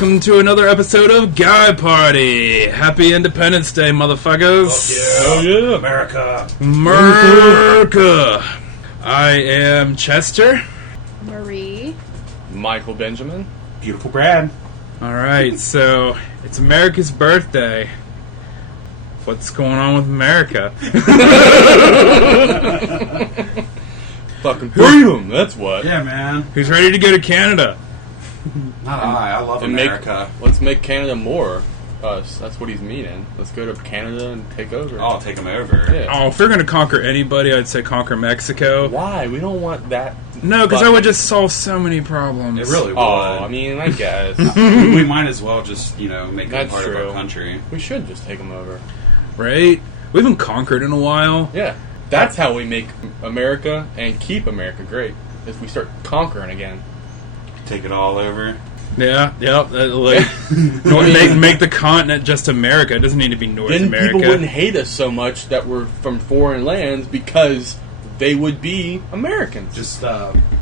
welcome to another episode of Guy Party. Happy Independence Day, motherfuckers. Oh yeah, America. America. I am Chester. Marie. Michael Benjamin. Beautiful Brad. Alright, so it's America's birthday. What's going on with America? Fucking freedom, that's what. Yeah, man. Who's ready to go to Canada? Not I love America. Let's make Canada more us. That's what he's meaning. Let's go to Canada and take over. Oh, I'll take them over. Yeah. Oh, if we're going to conquer anybody, I'd say conquer Mexico. Why? We don't want that. No, because that would just solve so many problems. It really would. Oh, I mean, I guess. we might as well just, make it That's part true. of our country. We should just take them over. Right? We haven't conquered in a while. Yeah. That's how we make America and keep America great. If we start conquering again. Take it all over. Yeah, yep. Make the continent just America. It doesn't need to be North Then America. people wouldn't hate us so much that we're from foreign lands because they would be Americans. Just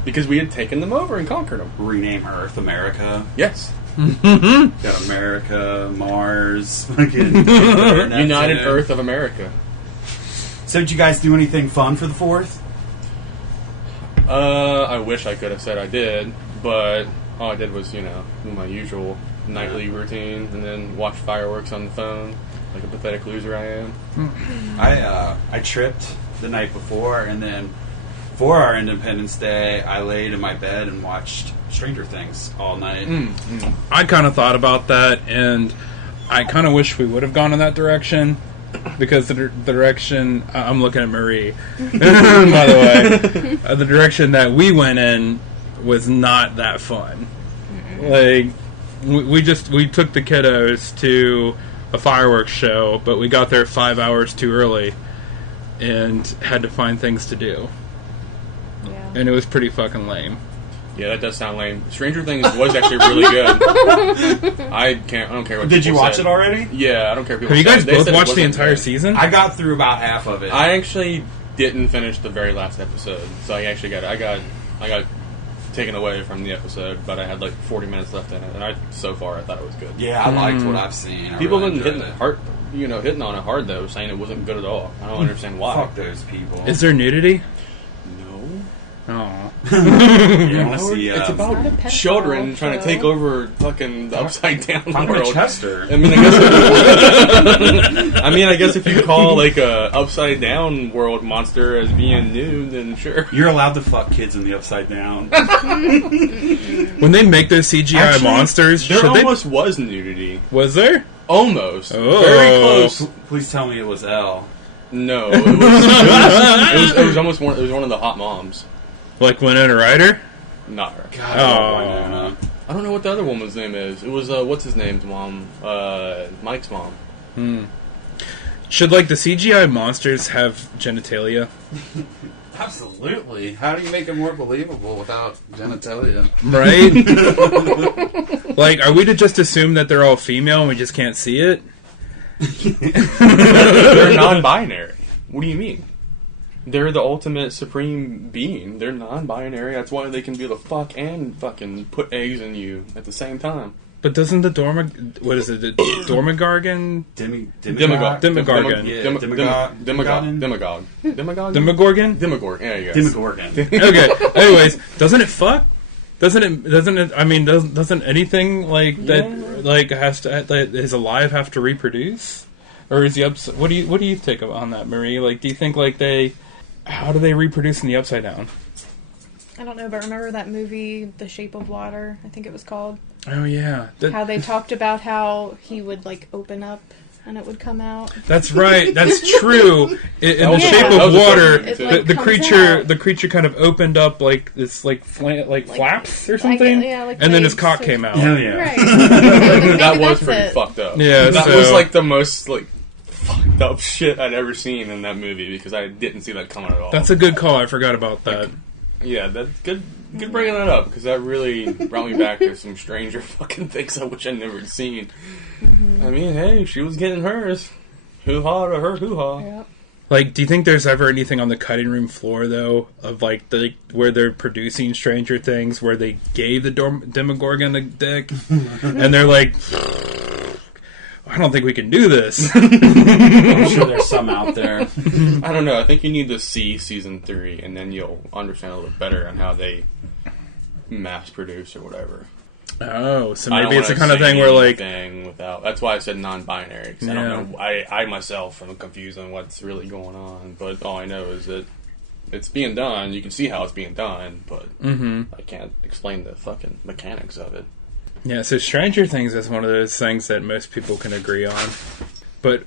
because we had taken them over and conquered them. rename Earth America. Yes. Got America, Mars, United Earth of America. So did you guys do anything fun for the 4th? I wish I could have said I did, but all I did was, do my usual nightly routine and then watch fireworks on the phone, like a pathetic loser I am. I tripped the night before, and then for our Independence Day, I laid in my bed and watched Stranger Things all night. I kind of thought about that, and I kind of wish we would have gone in that direction. Because the direction... I'm looking at Marie, by the way. The direction that we went in was not that fun. Like, we took the kiddos to a fireworks show, but we got there 5 hours too early and had to find things to do. Yeah. And it was pretty fucking lame. Yeah, that does sound lame. Stranger Things was actually really good. I don't care what Did you people watch said. it already? Yeah, I don't care what people Have you guys said. They both said it watched the wasn't entire good. season? I got through about half of it. I actually didn't finish the very last episode, so I actually I got taken away from the episode, but I had like 40 minutes left in it, and so far I thought it was good. Yeah, I liked what I've seen. People have really been enjoyed it. hitting on it hard though, saying it wasn't good at all. I don't understand why. Fuck those people. Is there nudity? No. Oh. You want to see? It's Not a about pedophile children trying to show. take over fucking the upside down world. Chester. I mean, I guess if you call like a upside down world monster as being nude, then sure. You're allowed to fuck kids in the upside down. When they make those CGI Actually, monsters, There should almost was nudity. was there? Almost. Oh. Very close. Please tell me it was L. No. It was almost one. It was one of the hot moms. Like Winona Ryder? Not her. God, Oh. Winona. I don't know what the other woman's name is. It was what's his name's mom? Mike's mom. Should like the CGI monsters have genitalia? Absolutely. How do you make it more believable without genitalia? Right? Like, are we to just assume that they're all female and we just can't see it? They're non-binary. What do you mean? They're the ultimate supreme being. They're non-binary. That's why they can be able to fuck and fucking put eggs in you at the same time. But doesn't the Dormagorgon? Demogorgon. Demogorgon. Demogorgon. Demogorgon? Demogorgon. Yeah, you go. Demogorgon. Okay. Anyways, doesn't it fuck? Doesn't it? I mean, doesn't anything like that that is alive have to reproduce? Or is the What do you think on that, Marie? Like, do you think how do they reproduce in the upside down? I don't know, but remember that movie, The Shape of Water, I think it was called? Oh yeah, How they talked about how he would, open up and it would come out. that's right. That's true. In The Shape that of was a Water, funny movie, too. the comes out. creature kind of opened up like this, flaps or something, and then his legs cock or- came out. Hell yeah. Right. That was That's pretty it. fucked up. Yeah, that so- was the most fucked up shit I'd ever seen in that movie because I didn't see that coming at all. That's a good call. I forgot about that. Yeah, that's good. Good bringing that up because that really brought me back to some stranger fucking things I wish I'd never seen. I mean, hey, she was getting hers. Hoo ha to her hoo ha. Yep. Like, do you think there's ever anything on the cutting room floor, though, of, like, where they're producing Stranger Things, where they gave the Demogorgon a dick, and they're like, I don't think we can do this. I'm sure there's some out there. I don't know. I think you need to see season 3, and then you'll understand a little better on how they mass produce or whatever. Oh, so I maybe don't it's the wanna kind of say thing where, like... anything without, that's why I said non-binary, because I don't know. I myself am confused on what's really going on, but all I know is that it's being done. You can see how it's being done, but I can't explain the fucking mechanics of it. Yeah, so Stranger Things is one of those things that most people can agree on. But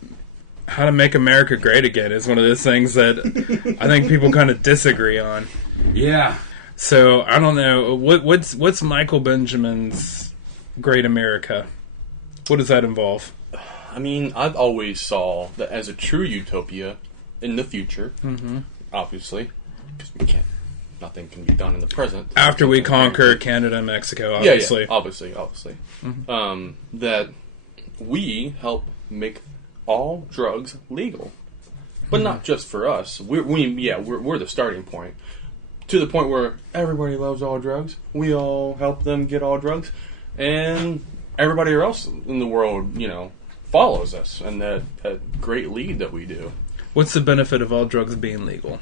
How to Make America Great Again is one of those things that I think people kind of disagree on. Yeah. So, I don't know. What's Michael Benjamin's Great America? What does that involve? I mean, I've always saw that as a true utopia in the future, obviously, because we can't. Nothing can be done in the present. After we conquer Canada and Mexico, obviously. Yeah, obviously. That we help make all drugs legal. But not just for us. We're the starting point. To the point where everybody loves all drugs. We all help them get all drugs. And everybody else in the world, follows us. And that great lead that we do. What's the benefit of all drugs being legal?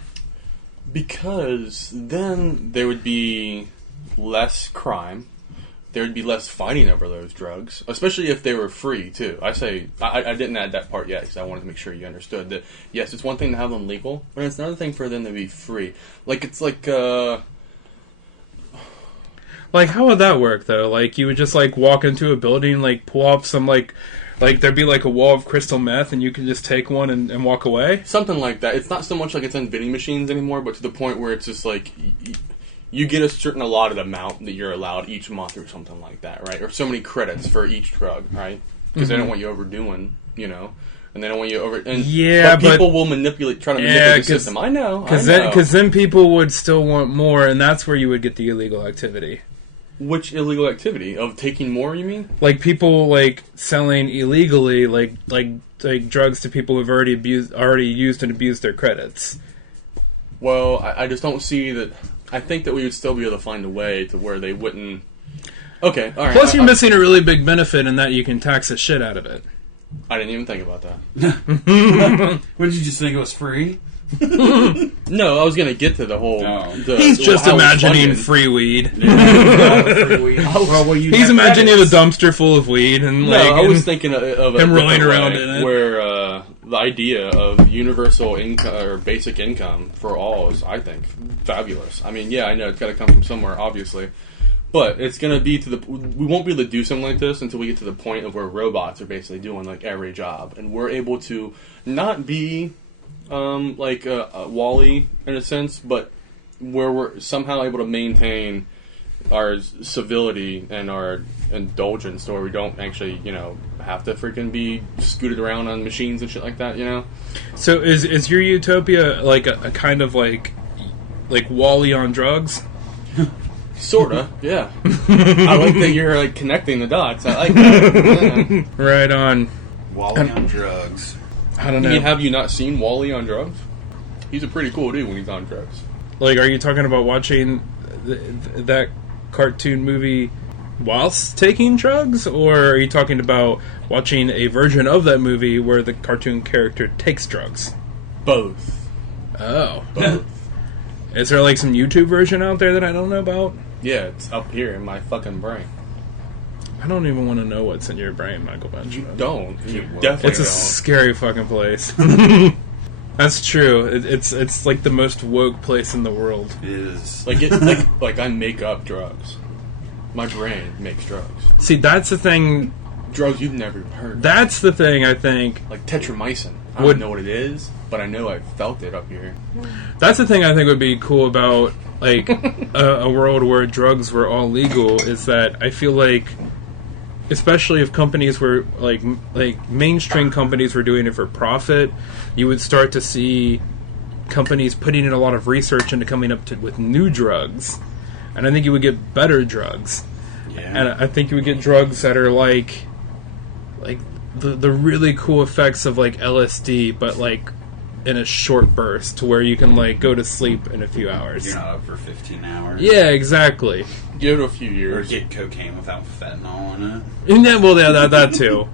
Because then there would be less crime. There would be less fighting over those drugs, especially if they were free, too. I didn't add that part yet because I wanted to make sure you understood that, yes, it's one thing to have them legal, but it's another thing for them to be free. It's like, Like, how would that work, though? Like, you would just, walk into a building, pull up some, like there'd be, a wall of crystal meth, and you can just take one and walk away? Something like that. It's not so much like it's in vending machines anymore, but to the point where it's just, you get a certain allotted amount that you're allowed each month or something like that, right? Or so many credits for each drug, right? Because they don't want you overdoing, and they don't want you over... And, but people will try to manipulate the system. I know. Because then people would still want more, and that's where you would get the illegal activity. Which illegal activity? Of taking more, you mean? Like people selling illegally like drugs to people who've already used and abused their credits. Well, I just don't see that. I think that we would still be able to find a way to where they wouldn't. Okay, all right. Plus, you're missing a really big benefit in that you can tax the shit out of it. I didn't even think about that. What did you just think it was free? No, I was going to get to the whole... He's just imagining free weed. He's He's imagining a dumpster full of weed and I was thinking of him rolling around in it. Where the idea of universal income or basic income for all is, I think, fabulous. I mean, yeah, I know it's got to come from somewhere, obviously. But it's going to be we won't be able to do something like this until we get to the point of where robots are basically doing every job. And we're able to not be... Wall-E in a sense, but where we're somehow able to maintain our civility and our indulgence, where we don't actually, have to freaking be scooted around on machines and shit like that, So is your utopia a kind of like Wall-E on drugs? Sorta, yeah. I like that you're connecting the dots. I like that. Yeah. Right on. Wall-E on drugs. I don't know. Have you not seen Wall-E on drugs? He's a pretty cool dude when he's on drugs. Are you talking about watching that cartoon movie whilst taking drugs? Or are you talking about watching a version of that movie where the cartoon character takes drugs? Both. Oh. Both. Is there some YouTube version out there that I don't know about? Yeah, it's up here in my fucking brain. I don't even want to know what's in your brain, Michael Benjamin. You don't. You definitely It's a don't. scary fucking place. That's true. It's the most woke place in the world. It is. I make up drugs. My brain makes drugs. See, that's the thing. Drugs you've never heard of. That's the thing, I think. Like tetramycin. I don't know what it is, but I know I felt it up here. That's the thing I think would be cool about a world where drugs were all legal, is that I feel especially if companies were mainstream companies were doing it for profit, you would start to see companies putting in a lot of research into coming up with new drugs, and I think you would get better drugs. Yeah. And I think you would get drugs that are the really cool effects of LSD, but in a short burst to where you can like go to sleep in a few hours. You're not up for 15 hours. Yeah, exactly. Give it a few Or years. get cocaine without fentanyl in it. And then, well, yeah, that too.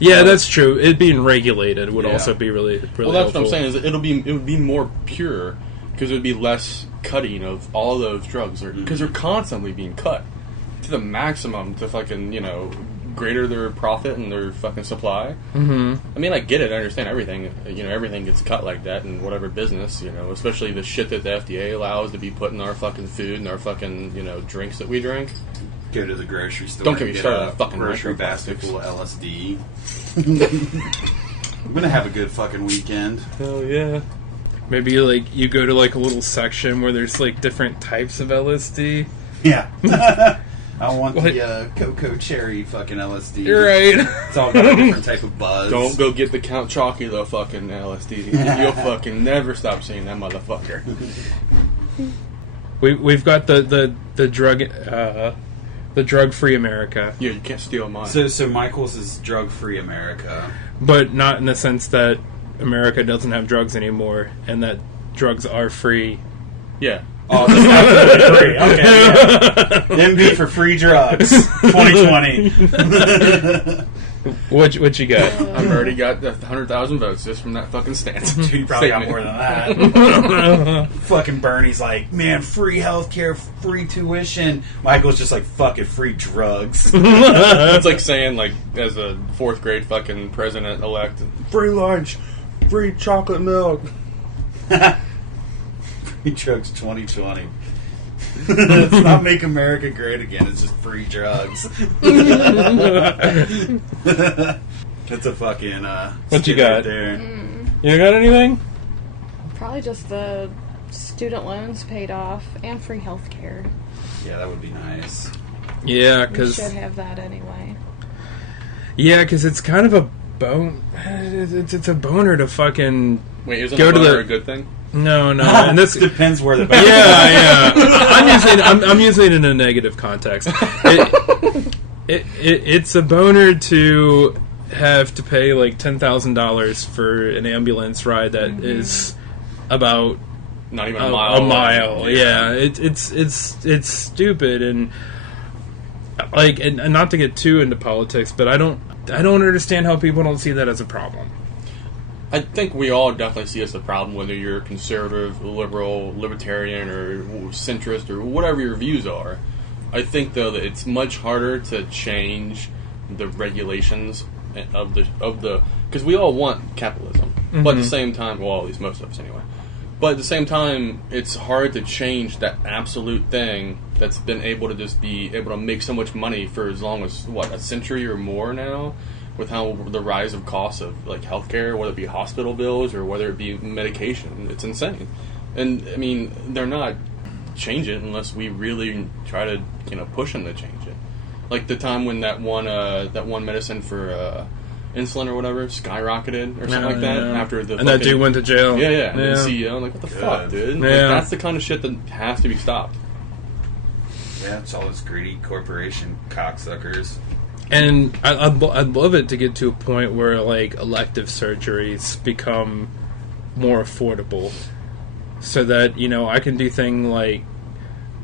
Yeah, that's true. It being regulated would also be really Well, that's helpful. what I'm saying. Is it would be more pure because it would be less cutting of all those drugs, because they're constantly being cut to the maximum to fucking greater their profit and their fucking supply. Mm-hmm. I mean, I get it. I understand everything. Everything gets cut like that in whatever business. Especially the shit that the FDA allows to be put in our fucking food and our fucking drinks that we drink. Go to the grocery store. Don't get me and started on a fucking grocery basket microplastics. full of LSD. I'm gonna have a good fucking weekend. Hell yeah. Maybe like you go to like a little section where there's like different types of LSD. Yeah. I want the cocoa cherry fucking LSD. You're right. It's all got a different type of buzz. Don't go get the Count Chocula fucking LSD. You'll fucking never stop seeing that motherfucker. We've got the drug-free America, Yeah, you can't steal mine. So Michael's is drug-free America. but not in the sense that America doesn't have drugs anymore and that drugs are free. yeah. Oh, that's absolutely free. Okay, yeah. MB for free drugs, 2020. What you got? I've already got 100,000 votes just from that fucking stance. You probably got Statement. more than that. Fucking Bernie's like, man, free healthcare, free tuition. Michael's just like, fuck it, free drugs. That's like saying, like, as a 4th grade fucking president-elect, free lunch, free chocolate milk. Free drugs 2020. It's not make America great again, it's just free drugs. That's a fucking What you skit got? right there. You got anything? Probably just the student loans paid off and free health care. Yeah, that would be nice. Yeah, We because should have that anyway. it's kind of a bone. It's a boner to fucking Wait, isn't Go a to boner the- a good thing? no, and this Depends where the yeah. I'm using it in a negative context. It's a boner to have to pay like $10,000 for an ambulance ride that is about Not even a a mile. mile. Yeah, it's stupid and like and not to get too into politics, but I don't understand how people don't see that as a problem. I think we all definitely see it as a problem, whether you're conservative, liberal, libertarian, or centrist, or whatever your views are. I think, though, that it's much harder to change the regulations of the because we all want capitalism, but at the same time, well, at least most of us anyway. But at the same time, it's hard to change that absolute thing that's been able to just be able to make so much money for as long as a century or more now. With how the rise of costs of like healthcare, whether it be hospital bills or whether it be medication, it's insane. And I mean, they're not change it unless we really try to push them to change it. Like the time when that one medicine for insulin or whatever skyrocketed or something like that after the and that dude went to jail. yeah. And the CEO, like, what the fuck, dude? Like, Yeah. that's the kind of shit that has to be stopped. Yeah, it's all those greedy corporation cocksuckers. And I'd love it to get to a point where like elective surgeries become more affordable, so that I can do things like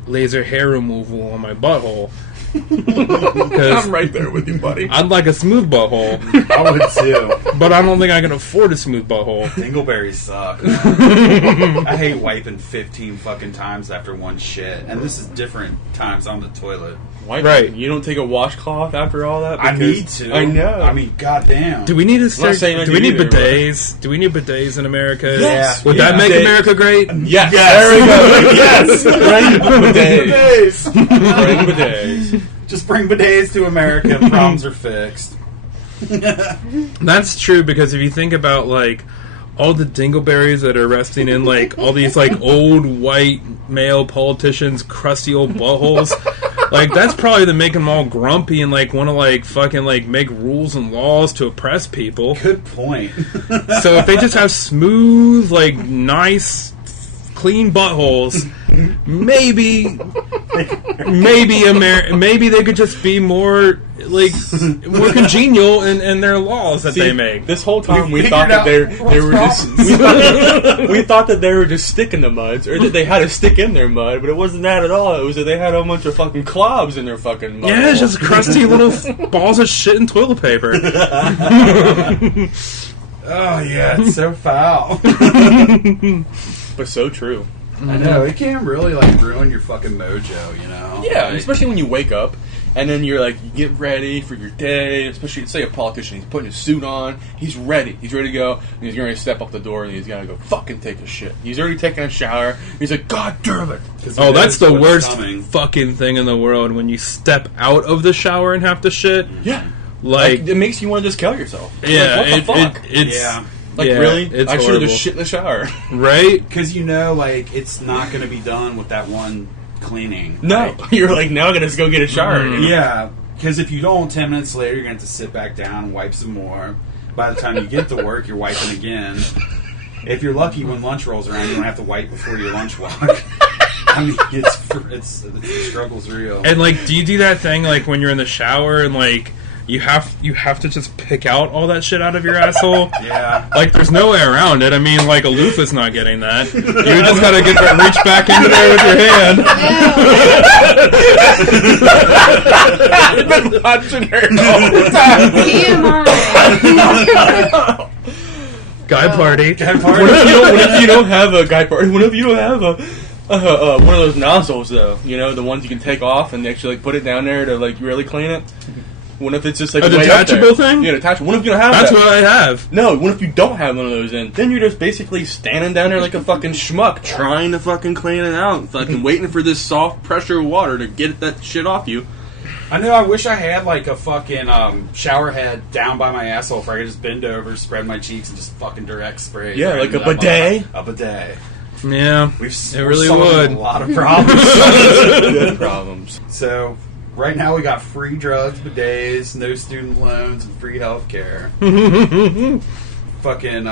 laser hair removal on my butthole. I'm right there with you, buddy. I'd like a smooth butthole, I would too. but I don't think I can afford a smooth butthole. Dingleberries suck. I hate wiping 15 fucking times after one shit. And this is different times on the toilet. Why? Right. You don't take a washcloth after all that? I Because- need to. I know. I mean, goddamn. Do we need to not start? saying I Do we do need either, but- bidets? Do we need bidets in America? Yes. Would Yeah. that make Bidet. America great? Yes. Yes. There we go. Yes. Bring bidets. Bring bidets. Just bring bidets to America. Problems are fixed. That's true, because if you think about like all the dingleberries that are resting in like all these like old white male politicians' crusty old buttholes, like that's probably the making them all grumpy and like want to like fucking like make rules and laws to oppress people. Good point. So if they just have smooth, like nice, clean buttholes, maybe maybe they could just be more like more congenial in their laws that they make. This whole time we figured thought that out they were just we thought that they were just sticking the muds, or that they had a stick in their mud, but it wasn't that at all. It was that they had a bunch of fucking clobs in their fucking mud. Yeah, it's just crusty little balls of shit and toilet paper. Oh yeah, it's so foul. But so true. I know, it can really like ruin your fucking mojo, you know? Yeah, Like, especially when you wake up and then you're like, you get ready for your day. Especially, say a politician, he's putting his suit on, he's ready to go, and he's going to step up the door and he's going to go fucking take a shit. He's already taken a shower. He's like, God damn it! 'cause he Oh, that's knows the what's worst coming. fucking thing in the world when you step out of the shower and have to shit. Yeah, Like, it makes you want to just kill yourself. yeah, Like, what the fuck? it's Yeah. Like, yeah, really? it's I should have horrible. just shit in the shower. Right? Because you know, like, it's not going to be done with that one cleaning. No, Like, you're like, now I'm gonna go get a shower. Mm. yeah, because if you don't, 10 minutes later, you're going to have to sit back down and wipe some more. By the time you get to work, you're wiping again. If you're lucky, when lunch rolls around, you don't have to wipe before your lunch walk. I mean, the struggle's real. And like, do you do that thing like when you're in the shower and like you have to just pick out all that shit out of your asshole? Yeah. Like, there's no way around it. I mean, like, a loofah's not getting that. You just gotta reach back into there with your hand. I've been watching her all the time. TMI. Guy party. What if you don't have a guy party? What if you don't have a one of those nozzles though? You know, the ones you can take off and actually like put it down there to like really clean it. What if it's just like A way up detachable there? thing? Yeah, detachable. What if you don't have That's that? what I have. No, what if you don't have one of those in? Then you're just basically standing down there like a fucking schmuck, trying to fucking clean it out, fucking waiting for this soft pressure water to get that shit off you. I know, I wish I had like a fucking shower head down by my asshole where I could just bend over, spread my cheeks, and just fucking direct spray. Yeah, right like into a that bidet. A bidet. Yeah, We're it really solving would. a lot of problems. Good problems. So, right now we got free drugs, bidets, no student loans, and free health care. Fucking,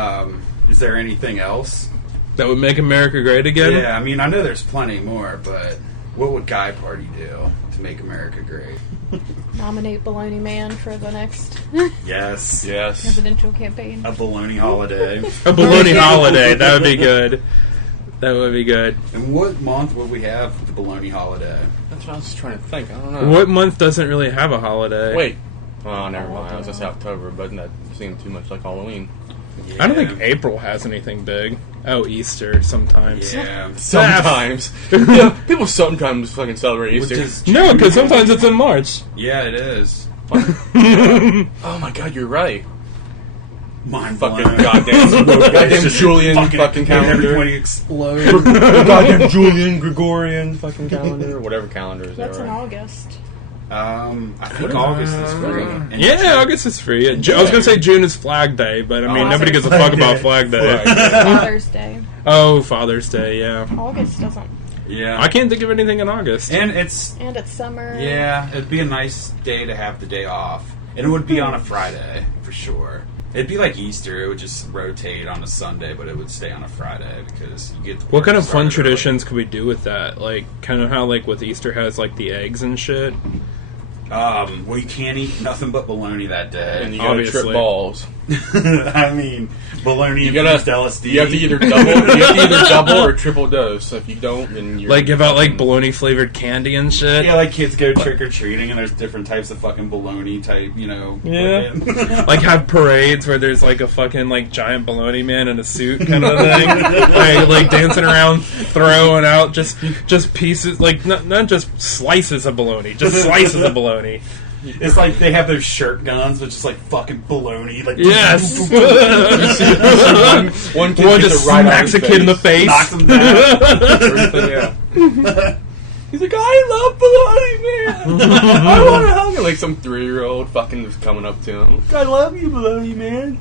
is there anything else? That would make America great again? Yeah, I mean, I know there's plenty more, but what would Guy Party do to make America great? Nominate Bologna Man for the next Yes. Yes. presidential campaign. A bologna holiday. A bologna holiday. That would be good. That would be good. And what month would we have the bologna holiday? That's what I was just trying to think. I don't know. What month doesn't really have a holiday? Wait. Oh, never mind. I was going to say October, but that seemed too much like Halloween. I don't think April has anything big. Oh, Easter sometimes. Yeah. Sometimes. Yeah, people sometimes fucking celebrate Which Easter. is No, because sometimes it's in March. Yeah, it is. Oh my god, you're right. Mind Fucking blown. goddamn Julian fucking calendar. Everybody explode. Goddamn Julian Gregorian fucking calendar, or whatever calendars there That's in are. August. I think August is free. And Yeah, August is free. I was gonna say June is Flag Day, but I mean Oh, nobody gives a Flag fuck Day. about Flag Day. Father's Day. Oh, Father's Day. Yeah, August doesn't. Yeah. I can't think of anything in August. And it's And it's summer. yeah, it'd be a nice day to have the day off, and it would be on a Friday for sure. It'd be like Easter; it would just rotate on a Sunday, but it would stay on a Friday because you get. What kind of fun started traditions could we do with that? Like, kind of how like with Easter has like the eggs and shit. early. Well, you can't eat nothing but bologna that day. And you gotta Obviously. trip balls. I mean, bologna You infused gotta, LSD. you have to either double or triple dose. If you don't, then you're Like give out like bologna flavored candy and shit. Yeah, like kids go trick or treating, and there's different types of fucking bologna type, you know. Yeah. fucking- Like have parades where there's like a fucking like giant bologna man in a suit kind of thing, like dancing around, throwing out just pieces, like not just slices of bologna, just slices of bologna. It's like they have their shirt guns, but just like fucking bologna. Like Yes. one kid One gets just a right smacks a kid in the face. knocks them down. Yeah. He's like, I love bologna man. I want to hug him. Like some 3-year-old fucking was coming up to him. I love you, bologna man.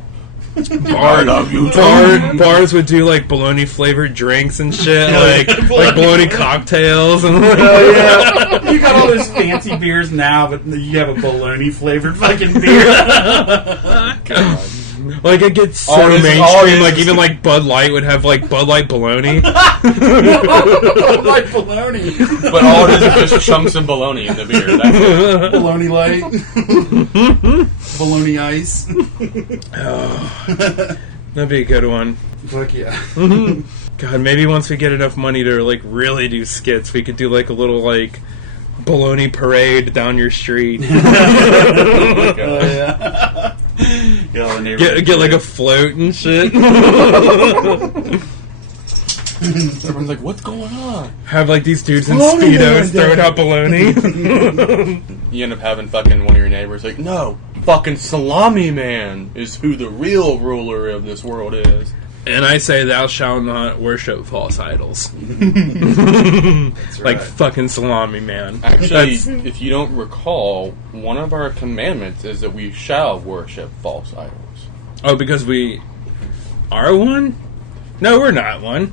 Bars would do like bologna flavored drinks and shit, like bologna cocktails and Oh yeah, you got all those fancy beers now, but you have a bologna flavored fucking beer. God. Like, it gets so All it is- all it mainstream, is like, is- even, like, Bud Light would have, like, Bud Light bologna. Like bologna. But all it is just chunks of bologna in the beer. That's it. Bologna light. Bologna ice. That'd be a good one. Fuck yeah. God, maybe once we get enough money to, like, really do skits, we could do, like, a little, like, bologna parade down your street. Oh, yeah. Get all the neighborhood Get like a kids. float and shit. Everyone's like, what's going on? Have, like, these dudes in Bologna Speedos Man throwing out bologna. You end up having fucking one of your neighbors like, no, fucking Salami Man is who the real ruler of this world is. And I say, thou shalt not worship false idols. That's Like right. fucking Salami Man. Actually, That's- if you don't recall, one of our commandments is that we shall worship false idols. oh, because we are one? No, we're not one.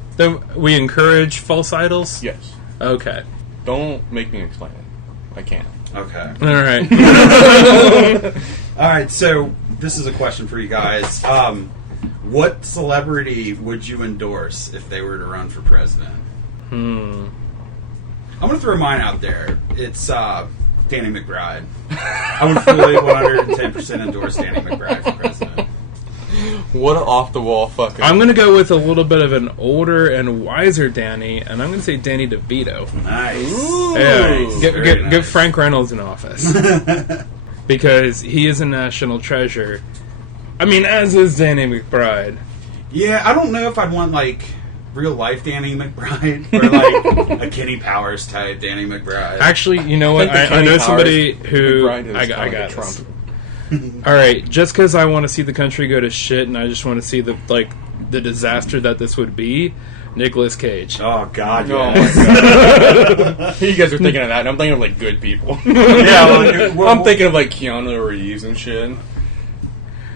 We encourage false idols? Yes. Okay. Don't make me explain it. I can't. Okay. Alright. All right. So this is a question for you guys. What celebrity would you endorse if they were to run for president? I'm gonna throw mine out there. It's Danny McBride. I would fully 110% endorse Danny McBride for president. What an off-the-wall fucking... I'm going to go with a little bit of an older and wiser Danny, and I'm going to say Danny DeVito. Nice. Yeah, Very get nice. Frank Reynolds in office. Because he is a national treasure. I mean, as is Danny McBride. Yeah, I don't know if I'd want like real life Danny McBride or like a Kenny Powers type Danny McBride. Actually, you know what? think the I know Kenny somebody Powers who... McBride is I kinda got like this. Trump. Alright, just because I want to see the country go to shit and I just want to see the disaster that this would be, Nicolas Cage. Oh God, Oh yes. my god. You guys are thinking of that, and I'm thinking of like good people. Yeah, well, I'm thinking of like Keanu Reeves and shit.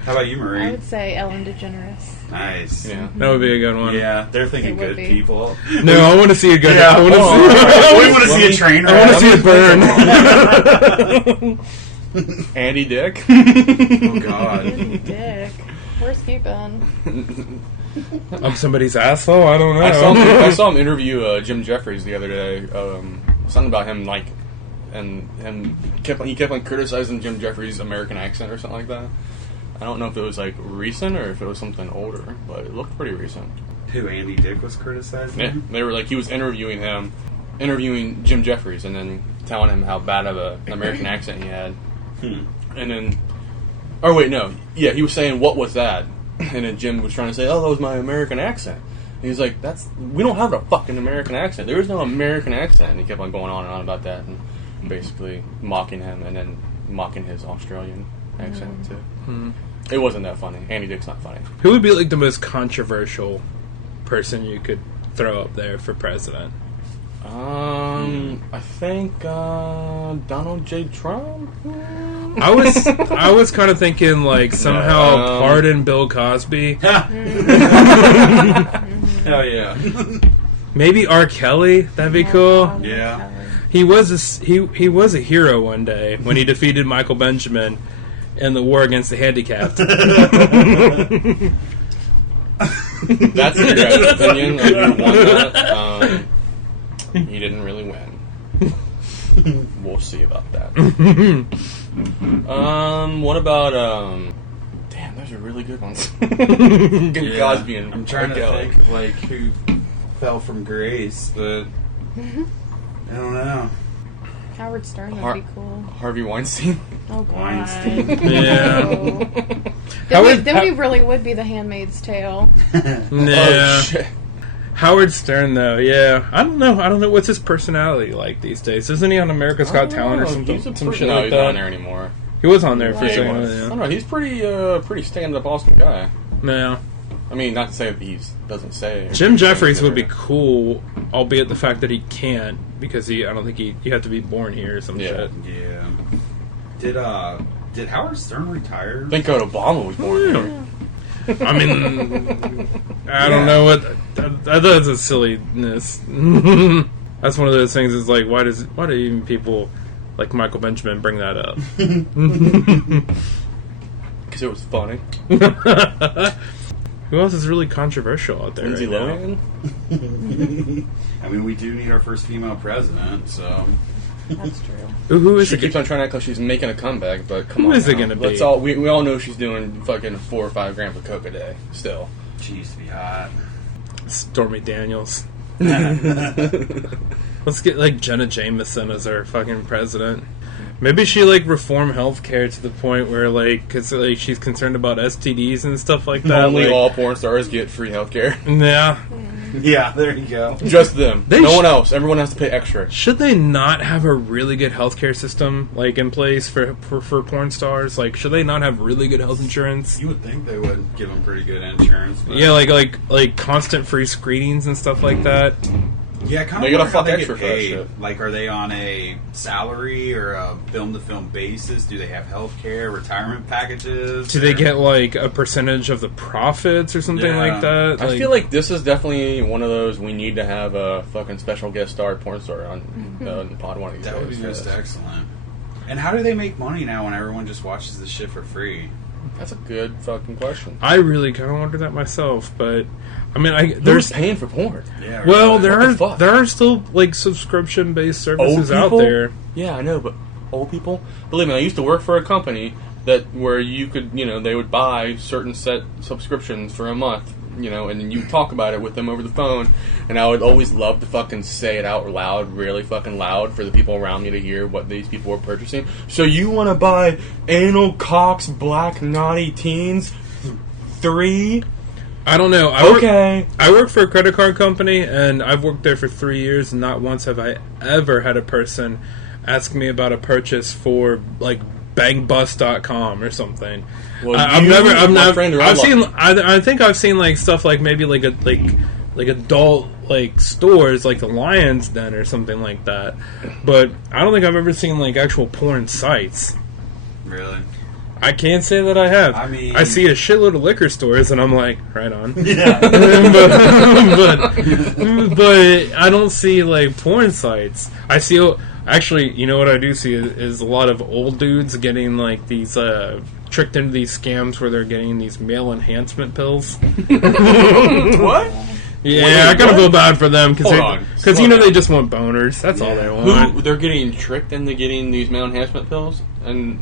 How about you, I Marie? would say Ellen DeGeneres. Nice. Yeah. That would be a good one. Yeah, they're thinking It would good be. people. No, I want to see a good... Yeah, I want to hold see... on. We want to see a train I want to wreck. see it burn. Andy Dick. Oh God. Dick. Where's he been? I'm somebody's asshole? I don't know. I saw him interview Jim Jeffries the other day. Something about him like, and he kept on criticizing Jim Jeffries' American accent or something like that. I don't know if it was like recent or if it was something older, but it looked pretty recent. Who Andy Dick was criticizing? Yeah, they were like he was interviewing Jim Jeffries, and then telling him how bad of an American accent he had. And then, or wait, no, yeah, he was saying what was that, and then Jim was trying to say, oh, that was my American accent. And he's like, we don't have a fucking American accent. There is no American accent. And he kept on going on and on about that, and basically mocking him, and then mocking his Australian accent too. It wasn't that funny. Andy Dick's not funny. Who would be like the most controversial person you could throw up there for president? I think Donald J. Trump. I was kind of thinking like somehow pardon Bill Cosby. Hell yeah. Maybe R. Kelly. That'd be cool. Yeah. He was he was a hero one day when he defeated Michael Benjamin in the war against the handicapped. That's your guys' opinion of who won that. He didn't really win. We'll see about that. What about damn, those are really good ones. Cosby and I'm trying R. to Kelly. think of like who fell from grace, but I don't know. Howard Stern would be cool. Harvey Weinstein. Oh, God. Weinstein. Yeah. Then we really would be the Handmaid's Tale. Yeah. Oh shit. Howard Stern though, yeah. I don't know what's his personality like these days. Isn't he on America's Got Talent or something? He's Some pretty, shit no, like he's that. not on there anymore. He was on there for a Yeah, he second. was. I Yeah. don't know. He's pretty stand-up, awesome guy. No. I mean, not to say that he doesn't say. Jim Jeffries would be cool, albeit the fact that he can't because I don't think you have to be born here or some shit. Yeah. Did Howard Stern retire? I think Obama was born here. I mean, I don't know what. That's a silliness. That's one of those things. Is like, why do even people like Michael Benjamin bring that up? Because because it was funny. Who else is really controversial out there Lindsay right now? Lohan. I mean, we do need our first female president, so. That's true. Who is She it? keeps on trying to act like she's making a comeback, but come Who on. is it now. gonna be? Let's all we all know she's doing fucking 4 or 5 grams of coke a day. Still, She used to be hot. Stormy Daniels. Let's get like Jenna Jameson as our fucking president. Maybe she like reform healthcare to the point where like, cause like she's concerned about STDs and stuff like that. only like, all porn stars get free healthcare. yeah. Yeah, there you go. Just them. They no sh- one else. Everyone has to pay extra. Should they not have a really good healthcare system like in place for porn stars? Like, should they not have really good health insurance? You would think they would give them pretty good insurance. But Yeah, like constant free screenings and stuff like that. yeah, kind They of. gotta fuck they extra get for that paid. shit. Like, are they on a salary or a film-to-film basis? Do they have health care, retirement packages? Do they get like a percentage of the profits or something Yeah. like that? I feel like this is definitely one of those we need to have a fucking special guest star porn star on the pod one of these That would be days. just excellent. And how do they make money now when everyone just watches this shit for free? That's a good fucking question. I really kind of wonder that myself, but I mean, Who's there's paying for porn? Yeah. well, really. there What the are fuck? there are still like subscription based services out people? there. Yeah, I know, but old people? Believe me, I used to work for a company where you could, they would buy certain set subscriptions for a month, and then you talk about it with them over the phone, and I would always love to fucking say it out loud, really fucking loud, for the people around me to hear what these people were purchasing. So you want to buy Anal Cox Black Naughty Teens 3? I don't know. Okay. I work for a credit card company, and I've worked there for 3 years, and not once have I ever had a person ask me about a purchase for like bangbus.com or something. Well, I think I've seen like stuff like maybe like adult like stores like the Lion's Den or something like that, but I don't think I've ever seen like actual porn sites. Really? I can't say that I have. I mean- I see a shitload of liquor stores, and I'm like, right on. Yeah. but I don't see like porn sites. I see actually, you know what I do see is a lot of old dudes getting like these tricked into these scams where they're getting these male enhancement pills. What? Yeah, Wait, I kind of what? feel bad for them Hold on. because Slow down. they just want boners. That's all they want. Who they're getting tricked into getting these male enhancement pills, and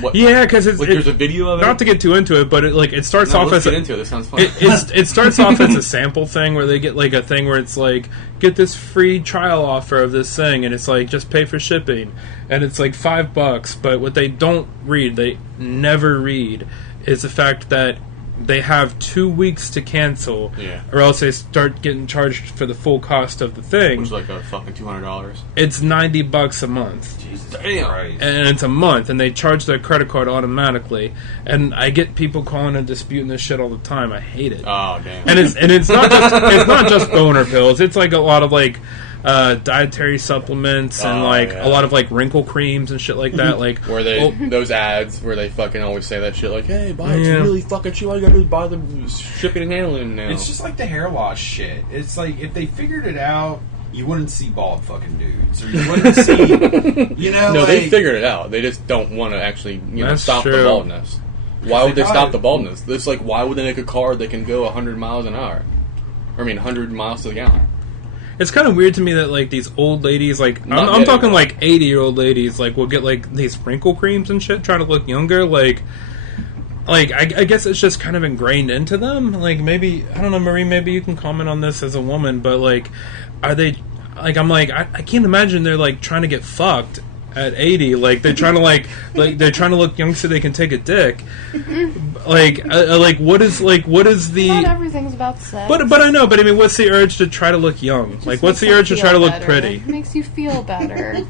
what? Yeah, because it's Like, there's a video of it. not to get too into it, but it starts No, off let's as get into it. This sounds fun. it starts off as a sample thing where they get like a thing where it's like, get this free trial offer of this thing, and it's like, just pay for shipping, and it's like $5. But what they don't read, they never read, is the fact that they have 2 weeks to cancel, Yeah. or else they start getting charged for the full cost of the thing. Which is like a fucking $200. It's $90 a month. Jesus Damn. Christ. And it's a month, and they charge their credit card automatically. And I get people calling and disputing this shit all the time. I hate it. Oh damn. And it's not just boner pills. It's like a lot of like dietary supplements and Oh, like yeah. a lot of like wrinkle creams and shit like that. Like where they those ads where they fucking always say that shit like, hey, buy it's Yeah. really fucking cheap. All you gotta do is buy the shipping and handling now. It's just like the hair loss shit. It's like, if they figured it out, you wouldn't see bald fucking dudes. Or you wouldn't see, no, they figured it out. They just don't want to actually That's stop the true. baldness. Why would They they stop probably- the baldness? It's like, why would they make a car that can go 100 miles an hour? 100 miles to the gallon. it's kind of weird to me that like these old ladies, like Not I'm getting talking it. like 80-year-old ladies, like will get like these wrinkle creams and shit, trying to look younger. Like I guess it's just kind of ingrained into them. Like maybe, I don't know, Marie, maybe you can comment on this as a woman, but like, are they like, I'm like, I can't imagine they're like trying to get fucked at 80. Like they're trying to like they're trying to look young so they can take a dick. Like what is the Not everything's about sex. but I know, but I mean, what's the urge to try to look young? Just Like, what's makes the you urge to feel try to look better. pretty? It makes you feel better.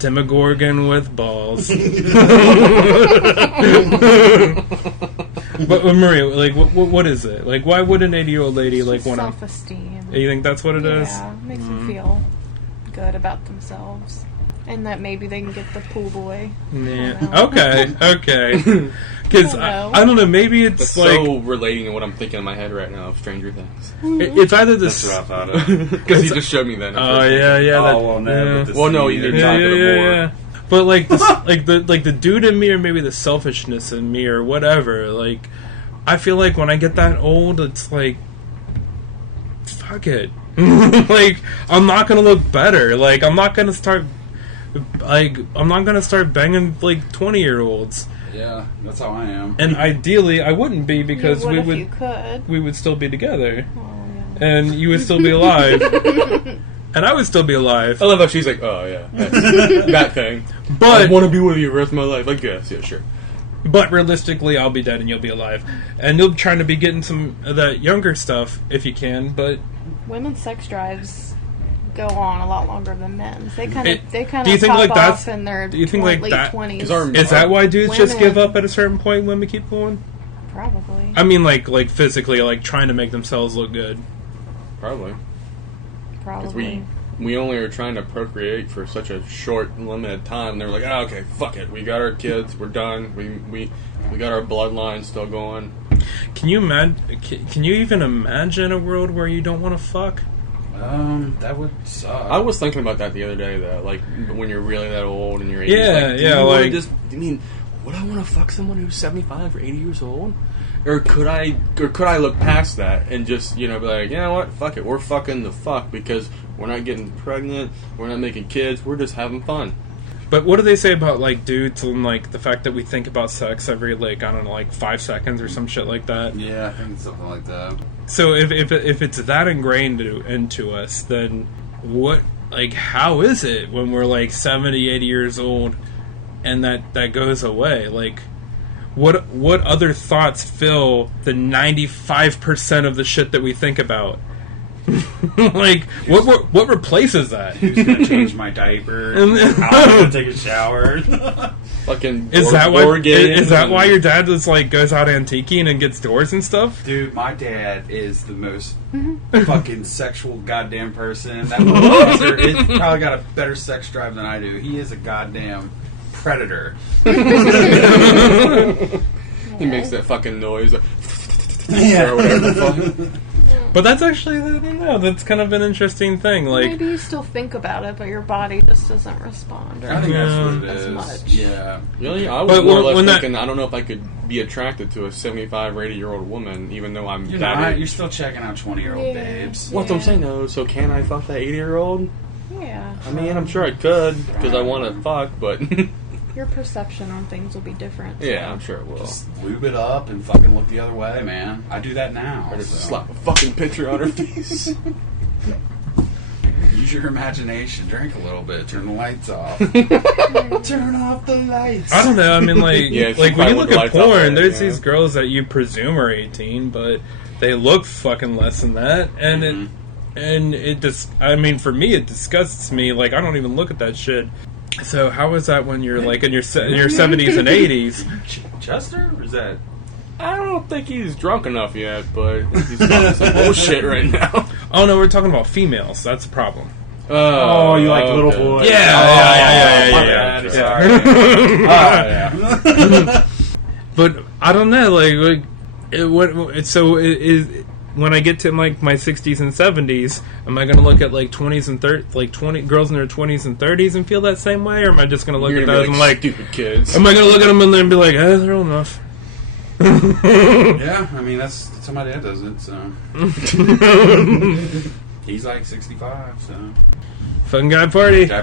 Demogorgon with balls. But Maria, like, what is it? Like, why would an 80-year-old lady like want to? Self-esteem. You think that's what it is? Yeah, it makes them feel good about themselves. And that maybe they can get the pool boy. Yeah. I don't know. Okay. Because I don't know. I don't know. Maybe it's That's like so relating to what I'm thinking in my head right now of Stranger Things. it's either this. That's what I thought of. Because he just showed me that. Oh yeah. Oh, well, no, but the Well, no, scene you they're didn't. talking Yeah. more. But like this, like the dude in me, or maybe the selfishness in me, or whatever. Like, I feel like when I get that old, it's like, fuck it. Like, I'm not gonna look better. Like, I'm not gonna start banging like 20-year-olds. Yeah, that's how I am. And ideally, I wouldn't be, because you would if you could. we would still be together, Oh, and you would still be alive, and I would still be alive. I love how she's like, oh yeah, that thing. But I want to be with you the rest of my life. I guess, yeah, sure. But realistically, I'll be dead and you'll be alive, and you'll be trying to be getting some of that younger stuff if you can. But women's sex drives go on a lot longer than men's. They kind of do you think top like off that's in their do you think like late that 20s. is that why dudes just Women- give up at a certain point when we keep going? Probably. I mean, like physically, like trying to make themselves look good. Probably. Because Probably. we only are trying to procreate for such a short, limited time. They're like, oh, okay, fuck it. We got our kids. We're done. We got our bloodline still going. Can you Can you even imagine a world where you don't want to fuck? That would suck. I was thinking about that the other day, that like when you're really that old and you're 80s, Yeah, like, do yeah, you wanna like- just, I mean, would I want to fuck someone who's 75 or 80 years old? Or could I look past that and just, be like, you know what, fuck it, we're fucking the fuck, because we're not getting pregnant, we're not making kids, we're just having fun. But what do they say about like dudes and like the fact that we think about sex every like, I don't know, like 5 seconds or some shit like that? Yeah, I think it's something like that. So if it's that ingrained into us, then what, like, how is it when we're like 70, 80 years old and that goes away? Like, what other thoughts fill the 95% of the shit that we think about? Like, what replaces that? Who's gonna change my diaper? How am I gonna take a shower? Fucking Is that board games is that and- why your dad just like goes out antiquing and gets doors and stuff? Dude, my dad is the most fucking sexual goddamn person. That motherfucker is probably got a better sex drive than I do. He is a goddamn predator. He makes that fucking noise. Like, Yeah. or whatever the fuck. But that's actually, I don't know, that's kind of an interesting thing. Like, Maybe you still think about it, but your body just doesn't respond. Or I think that's what it as is. much. Yeah. Really? I was But more or less when that- thinking, I don't know if I could be attracted to a 75 or 80-year-old woman, even though I'm You're that not. age. You're still checking out 20-year-old Yeah. babes. What's I'm saying, though? So can I fuck that 80-year-old? Yeah. I mean, I'm sure I could, because I want to fuck, but... Your perception on things will be different. so. yeah, I'm sure it will. Just lube it up and fucking look the other way, man. I do that now. Or just so. slap a fucking picture on her face. Use your imagination. Drink a little bit. Turn the lights off. Turn off the lights. I don't know, I mean, like, Yeah, if you like when you probably look would at lights out porn, there, there's yeah. these girls that you presume are 18, but they look fucking less than that, and it just, I mean, for me, it disgusts me. Like, I don't even look at that shit. So how is that when you're like in your 70s and 80s? Chester? Or is that? I don't think he's drunk enough yet, but he's talking some bullshit right now. Oh no, we're talking about females. That's the problem. Oh, you like little okay. boys? Yeah, my yeah. bad, Sorry. Yeah. But I don't know, when I get to like my 60s and 70s, am I going to look at like 20s and 30s, like 20 girls in their 20s and 30s and feel that same way, or am I just going to look You're at gonna those be and like, like, stupid kids. am I going to look at them and then be like, they're old enough? Yeah, I mean that's how my dad does it. So he's like 65. So Fun guy party. all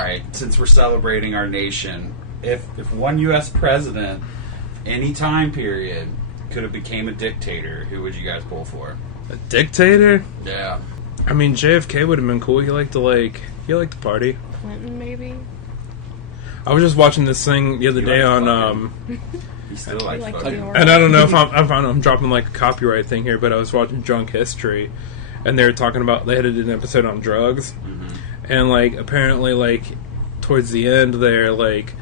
right, since we're celebrating our nation, if one U.S. president, any time period, could have became a dictator, who would you guys pull for? A dictator? Yeah. I mean, JFK would have been cool. He liked to party. Clinton, maybe. I was just watching this thing the other You day like on, He still likes like fucking. New York. and I don't know if I'm dropping like a copyright thing here, but I was watching Drunk History, and they were talking about, they had an episode on drugs, and like apparently like towards the end there, like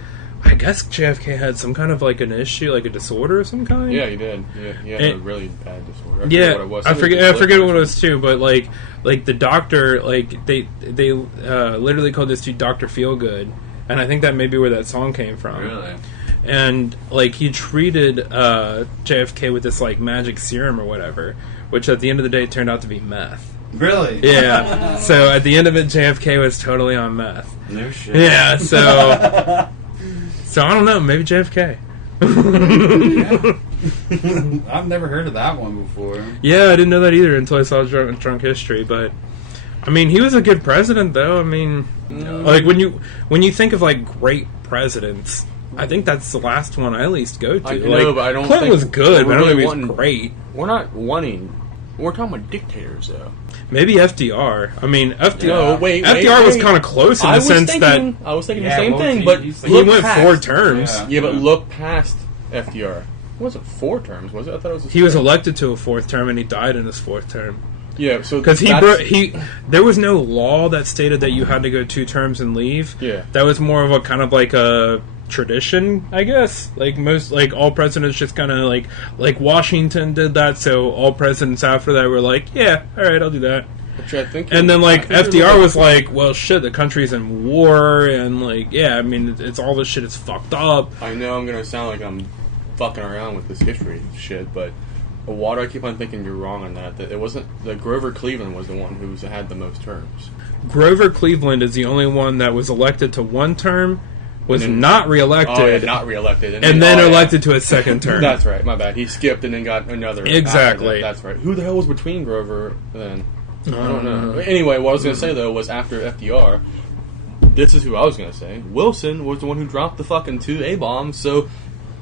I guess JFK had some kind of like an issue, like a disorder of some kind. Yeah, he did. Yeah, he had a really bad disorder. I Yeah, forget what it was. I forget what it was too, but like the doctor, like they literally called this dude Dr. Feelgood, and I think that may be where that song came from. Really? And like he treated JFK with this like magic serum or whatever, which at the end of the day turned out to be meth. Really? Yeah. So at the end of it, JFK was totally on meth. No shit. Yeah. So I don't know. Maybe JFK. I've never heard of that one before. Yeah, I didn't know that either until I saw Drunk History. But I mean, he was a good president, though. I mean, like when you think of like great presidents, I think that's the last one I at least go to. I know, but I don't Clinton think was good, but I don't really think he was great. We're not wanting. We're talking about dictators, though. Maybe FDR. I mean, FDR. No, wait, FDR was wait. kind of close in I the was sense thinking the same well, thing, but he that he went past, 4 terms. Yeah. but look past FDR. It wasn't 4 terms, was it? I thought it was. He was elected to a 4th term, and he died in his 4th term. Yeah, so Because that's- there was no law that stated that you had to go 2 terms and leave. Yeah. That was more of a kind of like a tradition, I guess. Like all presidents just kind of like Washington did that. So all presidents after that were like, yeah, all right, I'll do that. Which I think, And then like I think FDR was like, well, shit, the country's in war, and like, yeah, I mean, it's all this shit is fucked up. I know I'm gonna sound like I'm fucking around with this history shit, but why do I keep on thinking you're wrong on that? That it wasn't that Grover Cleveland was the one who had the most terms. Grover Cleveland is the only one that was elected to 1 term, was And then- not reelected, Oh, yeah, not reelected, and then oh, yeah. elected to a 2nd term. That's right. My bad. He skipped and then got another. Exactly. after that. That's right. Who the hell was between Grover then? I don't know. Anyway, what I was going to say though was after FDR, this is who I was going to say. Wilson was the one who dropped the fucking 2 A-bombs, so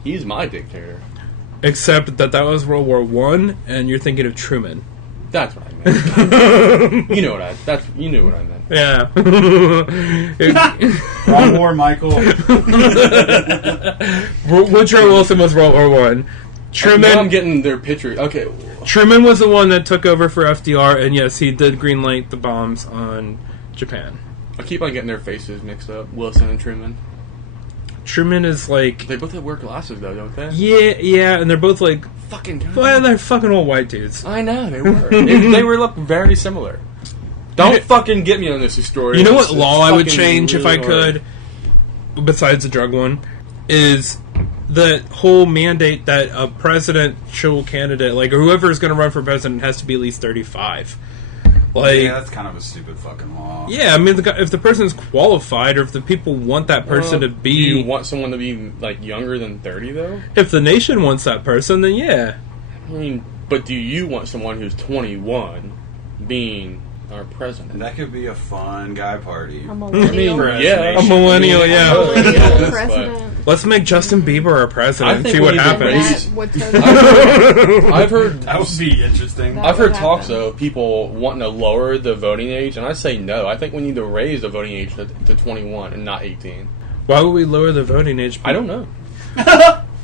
he's my dictator. Except that was World War One, and you're thinking of Truman. That's what I meant. You knew what I meant. Yeah. Wrong war, Michael. Woodrow Wilson was World War One. Now I'm Truman getting their picture. Okay. Truman was the one that took over for FDR, and yes, he did greenlight the bombs on Japan. I keep on getting their faces mixed up. Wilson and Truman. Truman is like, They both have wear glasses though, don't they? yeah, and they're both like, Fucking God. well, they're fucking old white dudes. I know, they were. they were look very similar. Don't fucking get me on this story. You know what It's law I would fucking change if I really hard. could, besides the drug one, is the whole mandate that a presidential candidate, like whoever is going to run for president, has to be at least 35. Like, Yeah, that's kind of a stupid fucking law. yeah, I mean, if the person's qualified, or if the people want that person to Do be, you want someone to be like younger than 30 though? if the nation wants that person, then yeah. I mean, but do you want someone who's 21 being our president? That could be a fun guy party. A millennial. Yeah, A millennial, yeah. A millennial Yes, president. Let's make Justin Bieber our president I think and see what we need to happens. That would totally I've heard That would be interesting. That I've heard would talks happen. of people wanting to lower the voting age, and I say no. I think we need to raise the voting age to 21 and not 18. Why would we lower the voting age? I don't know.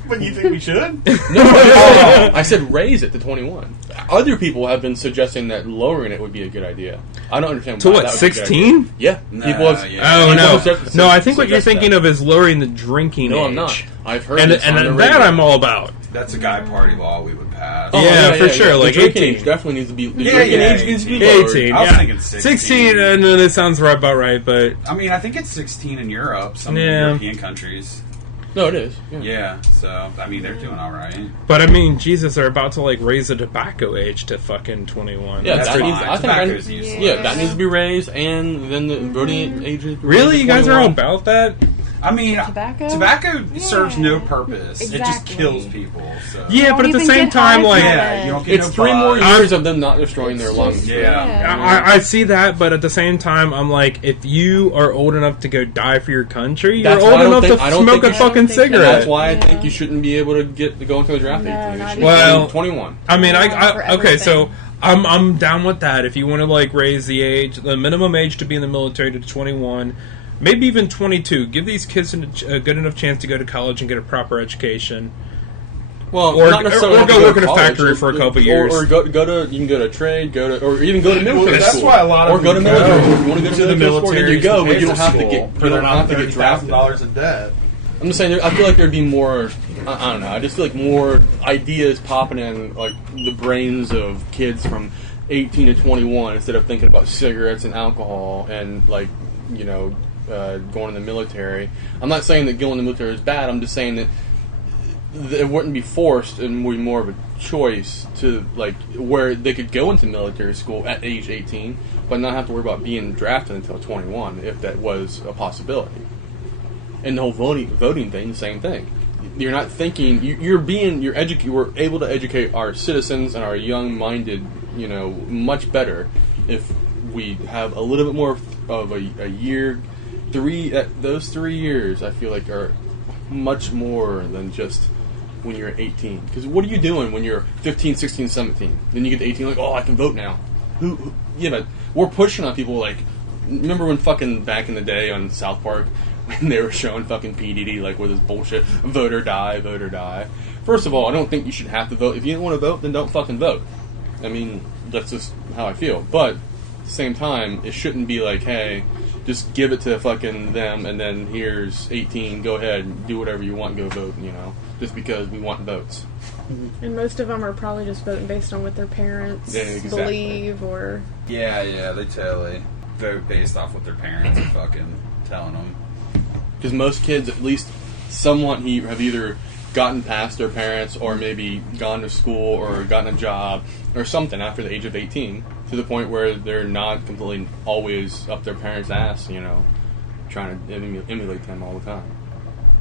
But you think we should? No, I said raise it to 21. Other people have been suggesting that lowering it would be a good idea. I don't understand To why what, that would be a good 16? idea. Yeah. Nah, People have, yeah. Oh people no, have suggested- no! I think what you're suggested thinking that. of is lowering the drinking No, age. I'm not. I've heard And this on the that radio. I'm all about. That's a guy party law we would pass. Oh, Yeah, for sure, The like drinking 18. age definitely needs to be. The Yeah, drinking yeah, age needs to be 18. lowered. 18. I was yeah. thinking 16. and that sounds right about right, but I mean, I think it's 16 in Europe, some Yeah. European countries. No, it is. Yeah, so, I mean, they're doing alright. I mean, Jesus, they're about to like raise the tobacco age to fucking 21. Yeah, That's that fine. needs. I think Tobacco's that, useless. yeah, that needs to be raised, and then the voting age. Is Really, you guys are all 21. about that? I mean, Tobacco? serves no purpose. It just Exactly. kills people. So. Yeah, Don't but at the even same get time, high like, from Yeah, you don't get It's no 3 more buzz. years of them not destroying their It's lungs. just- Yeah. I see that, but at the same time, I'm like, if you are old enough to go die for your country, you're That's why old I don't enough think- to I don't smoke think a you should- fucking And that's And cigarette. that's why I Yeah. think you shouldn't be able to go into the draft No, 18. not It should even. be Well- 21. I mean, For okay, so everything. I'm down with that. If you want to like raise the minimum age to be in the military to 21, maybe even 22. Give these kids a good enough chance to go to college and get a proper education. Well, Or- not necessarily or have to go to work in a college, factory for a couple or- years. or go to you can go to trade, or even go to military that's school. why a lot of or go to them military. go School. If you want to go to the military school, then you go, but you don't have to get you don't have to get drafted. $30,000 in debt. I'm just saying, I feel like there'd be more. I don't know. I just feel like more ideas popping in like the brains of kids from 18 to 21 instead of thinking about cigarettes and alcohol and like going in the military. I'm not saying that going in the military is bad. I'm just saying that it wouldn't be forced and would be more of a choice to, like, where they could go into military school at age 18, but not have to worry about being drafted until 21, if that was a possibility. And the whole voting thing, the same thing. You're not thinking, we're able to educate our citizens and our young-minded, much better if we have a little bit more of a year. Those 3 years, I feel like, are much more than just when you're 18. Because what are you doing when you're 15, 16, 17? Then you get to 18, like, oh, I can vote now. But we're pushing on people, like, remember when fucking back in the day on South Park, when they were showing fucking P. Diddy, like, with his bullshit, vote or die, vote or die. First of all, I don't think you should have to vote. If you don't want to vote, then don't fucking vote. I mean, that's just how I feel. But, at the same time, it shouldn't be like, hey, just give it to fucking them, and then here's 18, go ahead, do whatever you want, go vote, just because we want votes. And most of them are probably just voting based on what their parents believe, or... Yeah, they totally vote based off what their parents are fucking telling them. Because most kids, at least somewhat, have either gotten past their parents or maybe gone to school or gotten a job or something after the age of 18 to the point where they're not completely always up their parents' ass, trying to emulate them all the time.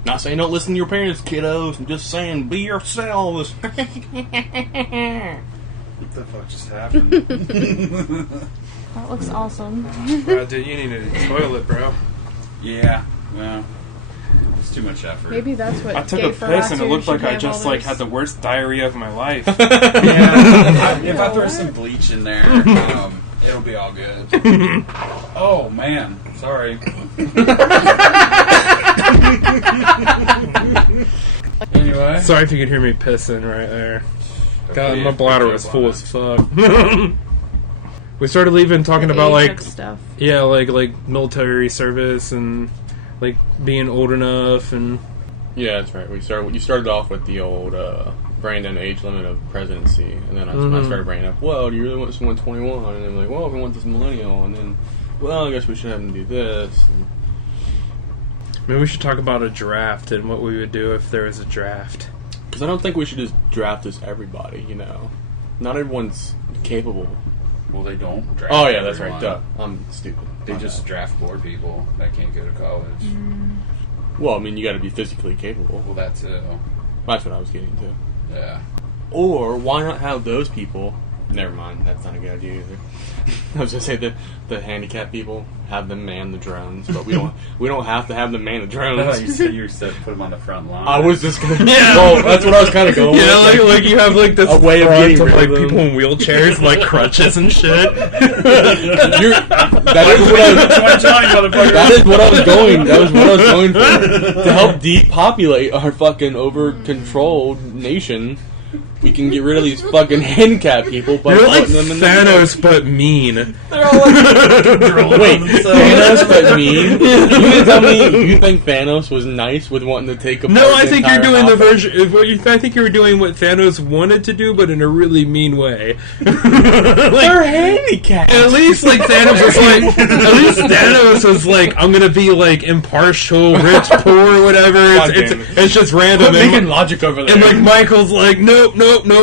Not saying don't listen to your parents, kiddos. I'm just saying be yourselves. What the fuck just happened? That looks awesome. Bro, dude, you need a toilet, bro. Yeah, well, it's too much effort. Maybe that's what I took gay a piss and it looked should like I have just all like those- had the worst diarrhea of my life. Yeah, if I throw some bleach in there, it'll be all good. Oh man, sorry. Anyway, Sorry if you could hear me pissing right there. God, my bladder was full as fuck. We started leaving talking the about age like of stuff. yeah, like military service and like being old enough and Yeah, that's right. You started off with the old Brandon age limit of presidency, and then I started bringing up, well, do you really want someone 21? And then like, well, we want this millennial, and then, well, I guess we should have them do this. And maybe we should talk about a draft and what we would do if there was a draft. because I don't think we should just draft as everybody. Not everyone's capable. well, they don't draft. Oh yeah, that's right. everyone. Duh, I'm stupid. They just draft bored people that can't go to college. Well, I mean, you got to be physically capable. Well, that too. That's what I was getting to. Yeah. Or why not have those people? Never mind, that's not a good idea either. I was gonna say the handicapped people, have them man the drones, but we don't have to have them man the I drones. thought you said put them on the front line. I was just gonna. Yeah. Well, that's what I was kind of going. Yeah, with. like you have like this A way of front getting rid like of them. people in wheelchairs, like crutches and shit. That is what I was. That is what I was going. That was what I was going for to help depopulate our fucking over-controlled nation. We can get rid of these fucking handicapped people by You're like putting them in Thanos, but mean. They're all like, wait, Thanos but mean? You gonna tell me you think Thanos was nice with wanting to take apart No, I the think you're entire doing the outfit? version. I think you were doing what Thanos wanted to do, but in a really mean way. They're handicapped. At least like Thanos was like. At least Thanos was like, I'm gonna be like impartial, rich, poor, whatever. God damn it. It's just random. Quit making logic over there. And like Michael's like, nope,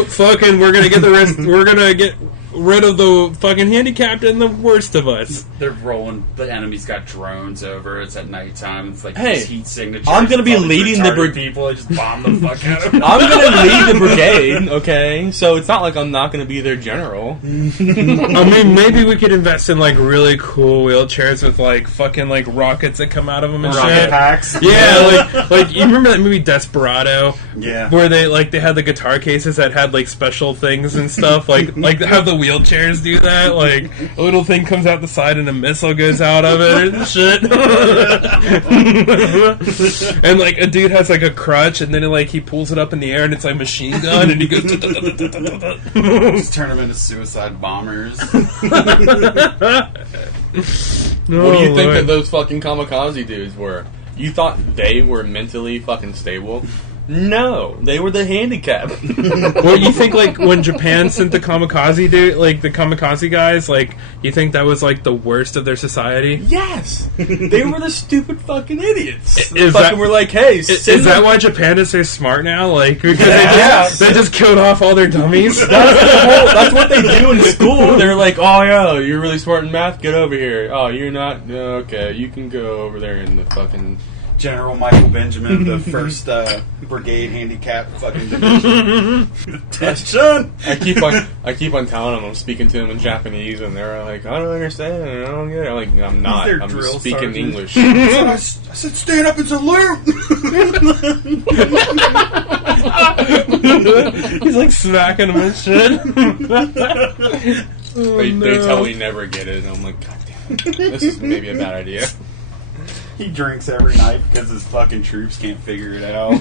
fucking, we're gonna get the rest. We're gonna get rid of the fucking handicapped and the worst of us. They're rolling. The enemy's got drones over. It's at nighttime. It's like Hey, these heat signatures. I'm gonna be All these leading the retarded people. They just bomb the fuck out of them. I'm gonna lead the brigade, okay? So it's not like I'm not gonna be their general. I mean, maybe we could invest in like really cool wheelchairs with like fucking like rockets that come out of them and Rocket shit. packs. Yeah, like you remember that movie Desperado? Yeah. Where they had the guitar cases that had like special things and stuff, like have the wheelchairs do that. Like a little thing comes out the side and a missile goes out of it and shit. And like a dude has like a crutch and then like he pulls it up in the air and it's like a machine gun and he goes. Just turn them into suicide bombers. What do you think that those fucking kamikaze dudes were? You thought they were mentally fucking stable? No, they were the handicap. Well, you think like when Japan sent the kamikaze dude, like the kamikaze guys, like you think that was like the worst of their society? Yes, they were the stupid fucking idiots. Is fucking that- were like, hey, Is that why Japan is so smart now? Like because they just killed off all their dummies. That's what they do in school. They're like, oh yeah, you're really smart in math. Get over here. Oh, you're not. Okay, you can go over there in the fucking. General Michael Benjamin, the first brigade handicap fucking division. Attention! I keep on telling them I'm speaking to them in Japanese, and they're like, I don't understand. I don't get it. I'm like, I'm not. He's their I'm drill just speaking sergeant. English. I said, stand up and salute! He's like smacking them and shit. They totally never get it, and I'm like, God damn it. This is maybe a bad idea. He drinks every night because his fucking troops can't figure it out.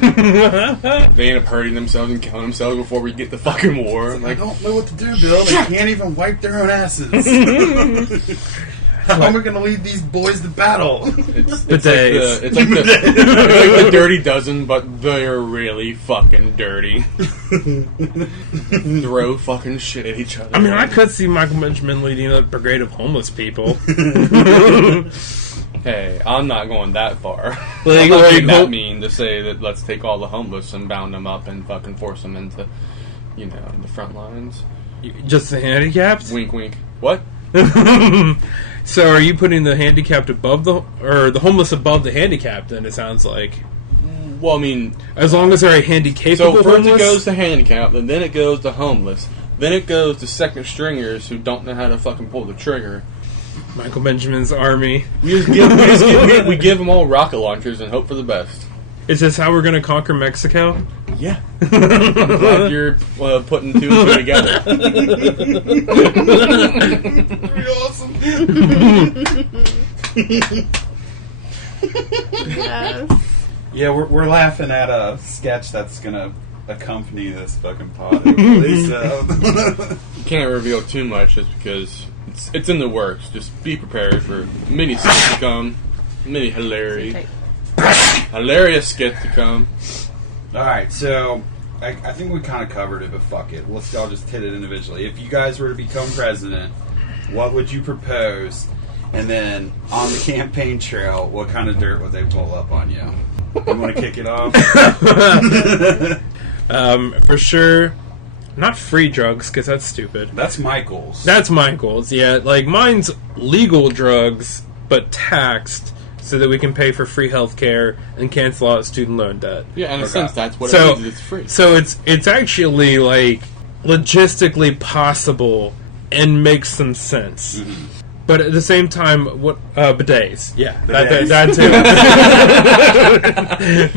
They end up hurting themselves and killing themselves before we get the fucking war. I Like, don't know what to do, Bill. They can't even wipe their own asses. How am I going to lead these boys to battle? it's Bidets. like the Dirty Dozen, but they're really fucking dirty. Throw fucking shit at each other. I mean, I could see Michael Benjamin leading a brigade of homeless people. Hey, I'm not going that far. Like, I'm not like, being that hope- mean to say that let's take all the homeless and bound them up and fucking force them into, the front lines. Just the handicapped? Wink, wink. What? So are you putting the handicapped above the homeless above the handicapped? Then it sounds like, Well, I mean, as long as they're a handicapable so first homeless. it goes to handicap, and then it goes to homeless, then it goes to second stringers who don't know how to fucking pull the trigger. Michael Benjamin's army. We give them all rocket launchers and hope for the best. Is this how we're going to conquer Mexico? Yeah. I'm glad you're putting two and two together. Pretty awesome. Yes. Yeah, we're laughing at a sketch that's going to accompany this fucking pod. Hopefully, so. Can't reveal too much just because it's in the works. Just be prepared for many skits to come, many hilarious skits to come. Alright, so I think we kind of covered it, but fuck it. Let's all just hit it individually. If you guys were to become president, what would you propose? And then on the campaign trail, what kind of dirt would they pull up on you? You want to kick it off? For sure, not free drugs, because that's stupid. That's Michael's. That's Michael's, yeah. Like, mine's legal drugs, but taxed, so that we can pay for free health care and cancel out student loan debt. Yeah, in a Okay. sense, that's what So- it means. It's free. So it's actually, like, logistically possible and makes some sense. Mm-hmm. But at the same time, bidets. Yeah, Bidets. that too.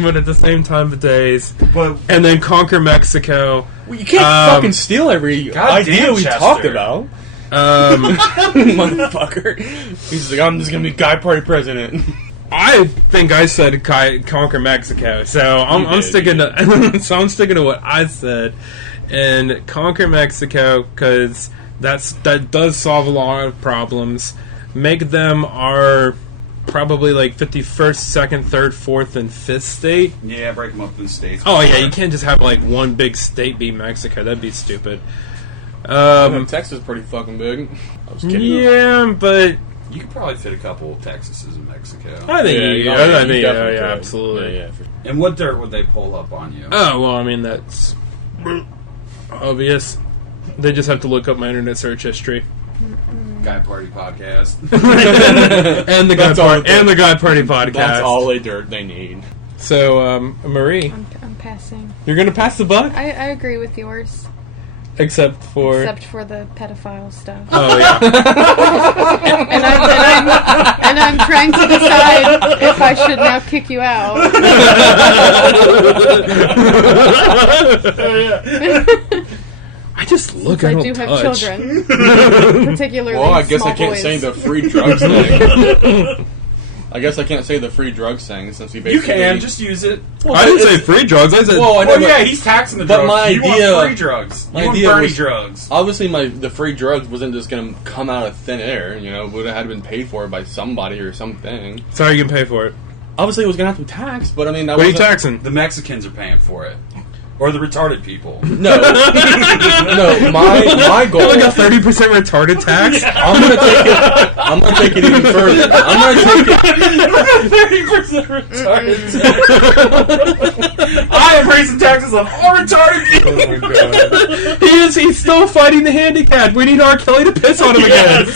But at the same time, bidets. But And then conquer Mexico. Well, you can't fucking steal every God idea damn, we Chester. talked about. Motherfucker. He's like, I'm just gonna be Guy Party president. I think I said conquer Mexico, so I'm sticking to I'm sticking to what I said, and conquer Mexico because that does solve a lot of problems. Make them our probably like 51st, 2nd, 3rd, 4th, and 5th state. yeah, break them up in states. Oh yeah, you can't just have like one big state be Mexico. That'd be stupid. Texas is pretty fucking big. I was kidding. Yeah, but You could probably fit a couple of Texases in Mexico. I think you yeah, definitely yeah, could. absolutely. Yeah, for sure. And what dirt would they pull up on you? Oh, well, I mean, that's obvious. They just have to look up my internet search history. Guy Party podcast. and the That's all it the Guy Party podcast. That's all the dirt they need. So, Marie, I'm passing. you're going to pass the buck? I agree with yours, Except for... except for the pedophile stuff. Oh, yeah. and I'm trying to decide if I should now kick you out. I just look, I I don't do have touch. children, particularly Well, I guess small I can't boys. say the free drugs thing. I guess I can't say the free drugs thing since we You basically... can just use it. I didn't say free drugs, I said... Well, I know, Oh but yeah, he's taxing the but drugs. my you idea- want free drugs. my You want idea Bernie was- drugs. obviously the free drugs wasn't just going to come out of thin air, would have had been paid for by somebody or something. So how are you going to pay for it? Obviously, it was going to have to be taxed, but I mean, that What are you wasn't- taxing? The Mexicans are paying for it. Or the retarded people. No, no. My goal. Like a 30% retarded tax? I'm gonna take it even further. I'm gonna take it 30% retarded. I am raising taxes on all retarded people. Oh my god. He's still fighting the handicapped. We need R. Kelly to piss on him again.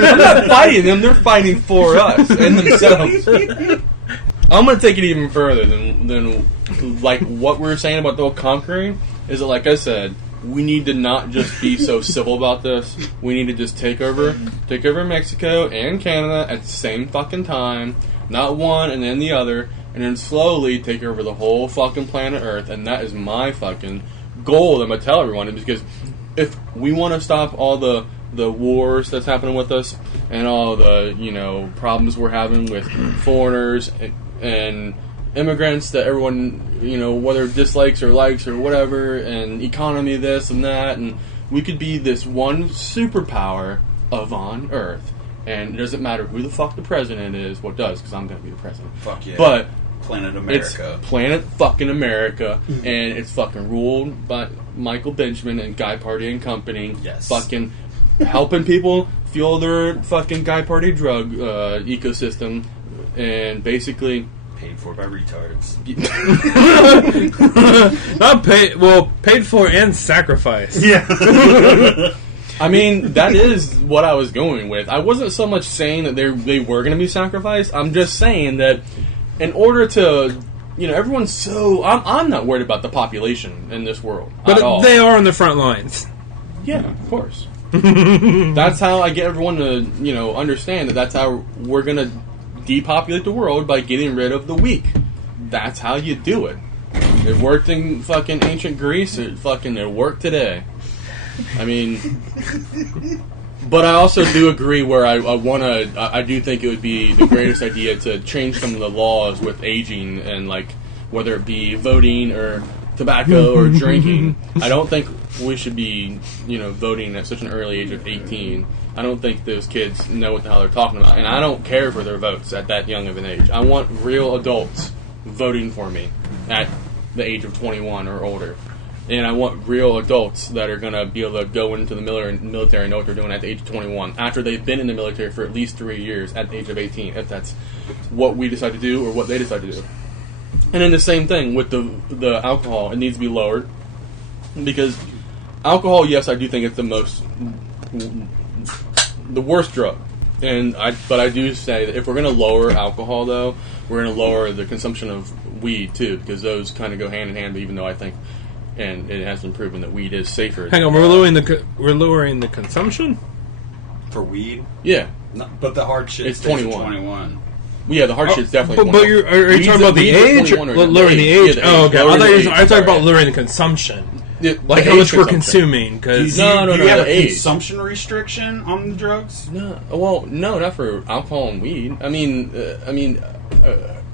I'm not fighting them. They're fighting for us and themselves. I'm gonna take it even further than like what we were saying about the whole conquering. Is that, like I said, we need to not just be so civil about this. We need to just take over Mexico and Canada at the same fucking time, not one and then the other, and then slowly take over the whole fucking planet Earth. And that is my fucking goal that I'm gonna tell everyone. Because if we want to stop all the wars that's happening with us and all the problems we're having with foreigners and immigrants that everyone whether dislikes or likes or whatever, and economy this and that, and we could be this one superpower on Earth, and it doesn't matter who the fuck the president is. What does? Because I'm gonna be the president. Fuck yeah. But Planet America. it's Planet fucking America, and it's fucking ruled by Michael Benjamin and Guy Party and Company. Yes. Fucking helping people fuel their fucking Guy Party drug ecosystem, and basically Paid for by retards. Not paid. Well, paid for and sacrificed. Yeah. I mean, that is what I was going with. I wasn't so much saying that they were going to be sacrificed. I'm just saying that in order to, everyone's so... I'm not worried about the population in this world But at all. they are on the front lines. Yeah, of course. That's how I get everyone to, understand that that's how we're going to depopulate the world, by getting rid of the weak. That's how you do it. It worked in fucking ancient Greece. It worked today. I mean, but I also do agree where I do think it would be the greatest idea to change some of the laws with aging, and like whether it be voting or tobacco or drinking. I don't think we should be, voting at such an early age of 18. I don't think those kids know what the hell they're talking about, and I don't care for their votes at that young of an age. I want real adults voting for me at the age of 21 or older. And I want real adults that are going to be able to go into the military and know what they're doing at the age of 21, after they've been in the military for at least 3 years at the age of 18, if that's what we decide to do or what they decide to do. And then the same thing with the alcohol. It needs to be lowered, because alcohol, yes, I do think it's the worst drug. But I do say that if we're going to lower alcohol, though, we're going to lower the consumption of weed too, because those kind of go hand in hand. Even though I think, and it has been proven, that weed is safer. Hang on, we're lowering the consumption For weed? Yeah, No, but the hard shit It's stays at 21. 21. yeah. The hard shit's definitely. But are you Weed's talking about the weed's at age? Or 21 or lowering the age? Yeah, Oh, okay. I lowering thought the you age, were talking about sorry. lowering the consumption. Yeah, Like the how age much we're consumption. consuming. Because Do No, you have a the age. consumption restriction on the drugs? No, well, no, not for alcohol and weed. I mean,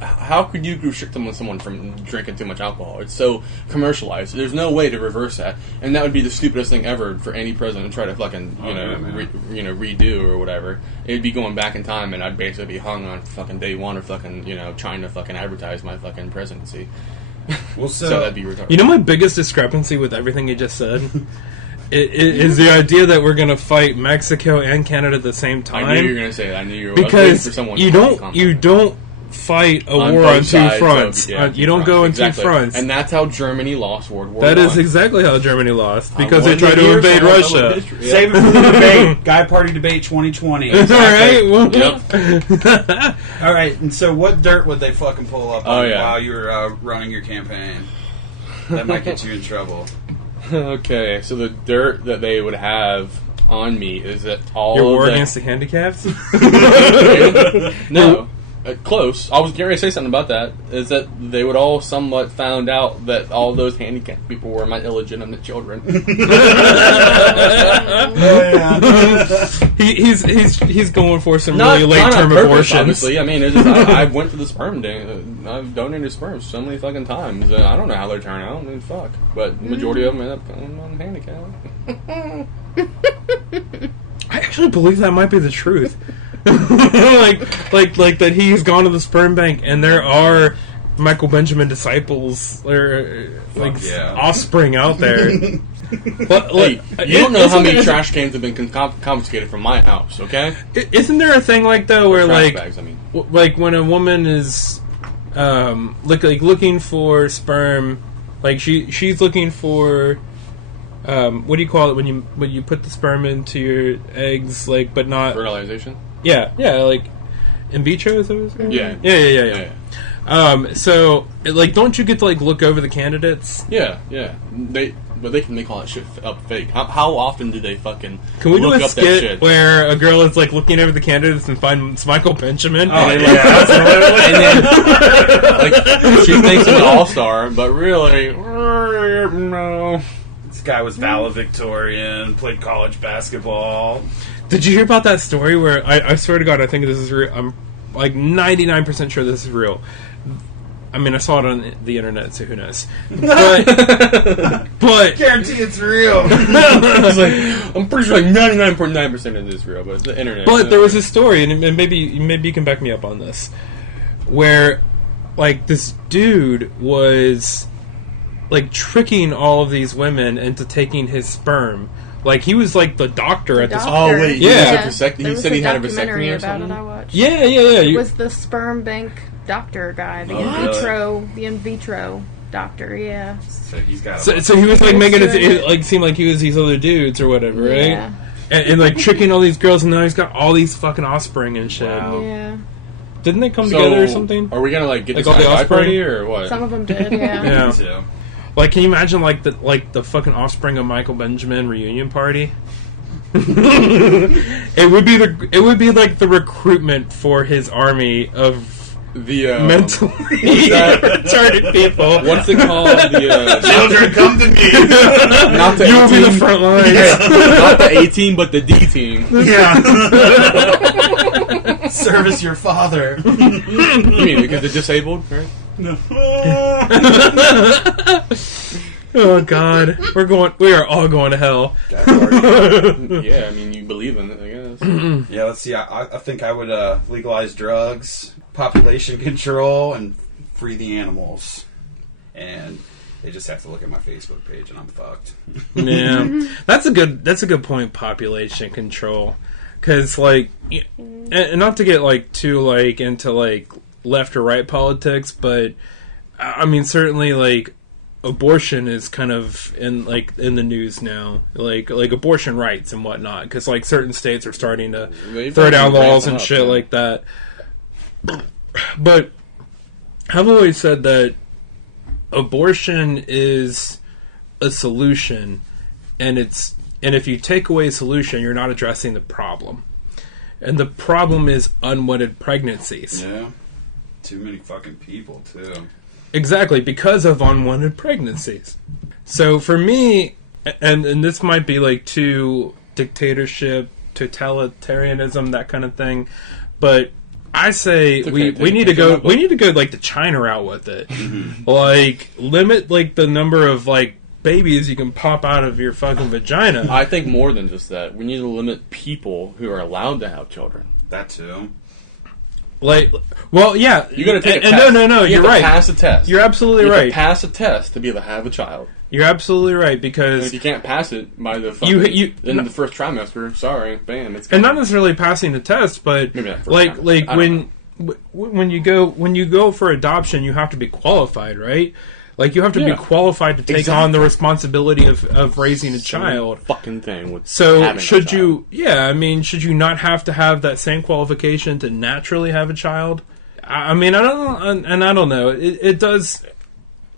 how could you restrict someone from drinking too much alcohol? It's so commercialized. There's no way to reverse that, and that would be the stupidest thing ever for any president to try to fucking redo or whatever. It'd be going back in time, and I'd basically be hung on fucking day one, or fucking trying to fucking advertise my fucking presidency. Well, So that'd be retarded. You know my biggest discrepancy with everything you just said? Is the idea that we're going to fight Mexico and Canada at the same time. I knew you were going to say that. I knew you were waiting for Because someone you to don't comment. fight a On war both on two sides of- fronts. yeah, You don't go on exactly. two fronts. And that's how Germany lost World War That I. is exactly how Germany lost, because I they tried wanted to hear invade some of Russia. the history. Yeah. Save it for the debate. Guy Party Debate 2020. All right. Well, Yep. All right, and so what dirt would they fucking pull up on yeah. while you were running your campaign? That might get you in trouble. Okay, so the dirt that they would have on me is that all Your war of the... against the handicaps? No. Close. I was getting ready to say something about that. Is that they would all somewhat found out that all those handicapped people were my illegitimate children. He's going for some Not really late on term purpose, abortions. obviously. I mean, it's just, I went to the sperm day. I've donated sperm so many fucking times. I don't know how they turn out. I mean, fuck. But the majority of them end up coming on handicap. I actually believe that might be the truth. like that he's gone to the sperm bank, and there are Michael Benjamin disciples or offspring out there. But, Hey, you don't know how many trash cans have been confiscated from my house, okay? Isn't there a thing like though where Trash like bags, I mean. like when a woman is looking for sperm, like she's looking for what do you call it when you put the sperm into your eggs, like, but not Fertilization? yeah like in vitro, is that what it's called? Yeah. So like, don't you get to like look over the candidates? Yeah. But they can call that shit up fake. How often do they fucking Can we do look a up that skit shit? where a girl is like looking over the candidates and finds Michael Benjamin? Oh, And, yeah, absolutely. And then, like, she thinks he's an all-star, but really, no. This guy was valedictorian, played college basketball. Did you hear about that story where I swear to God, I think this is real. I'm like 99% sure this is real. I mean, I saw it on the internet, so who knows? But Guarantee it's real. I'm pretty sure like 99.9% of this is real, but it's the internet. But there was a story, and maybe you can back me up on this, where like this dude was like tricking all of these women into taking his sperm. Like he was like the doctor at this. Oh wait, Yeah. he said he had a vasectomy or about it something. I watched. Yeah. It was the sperm bank doctor guy, the really? in vitro doctor. Yeah. So he's got. So he was like making it like seem like he was these other dudes or whatever, right? Yeah. And like tricking all these girls, and now he's got all these fucking offspring and shit. Wow. Yeah. Didn't they come together or something? Are we gonna like get Like this all the guy's offspring? party or what? Some of them did. Yeah. Yeah. Too. Like, can you imagine like the fucking offspring of Michael Benjamin reunion party? It would be like the recruitment for his army of The mentally retarded people. what's it called? The Children, come to me. not the You will be 18, the front lines. not the 18, but the D team. Yeah. Service your father. You mean because they're disabled, right? Oh God, we are all going to hell. Yeah, I mean you believe in it, I guess. Yeah, let's see. I think I would legalize drugs, population control, and free the animals. And they just have to look at my Facebook page, and I'm fucked. Yeah, that's a good point. Population control, because like, and not to get like too like into like left or right politics, but I mean certainly like abortion is kind of in the news now, like abortion rights and whatnot, because like certain states are starting to throw down laws and shit like that. But I've always said that abortion is a solution, and if you take away a solution, you're not addressing the problem. And the problem is unwanted pregnancies. Yeah. Too many fucking people, too. Exactly, because of unwanted pregnancies. So for me, and this might be like too dictatorship, totalitarianism, that kind of thing, but I say we need to go like the China route with it. Like limit like the number of like babies you can pop out of your fucking vagina. I think more than just that. We need to limit people who are allowed to have children. That, too. Like, well, yeah, You got to take a and test. no, you you're have to right. Pass a test. You're absolutely you have right. to pass a test to be able to have a child. You're absolutely right, And because if you can't pass it by the fucking, in the first trimester, sorry, bam, it's and gone. not necessarily passing the test, but Maybe not first like trimester. I don't when you go for adoption, you have to be qualified, right? Like you have to be qualified to take on the responsibility of raising a child. Fucking thing. With So having a should child. you? Yeah, I mean, should you not have to have that same qualification to naturally have a child? I mean, I don't know. It does.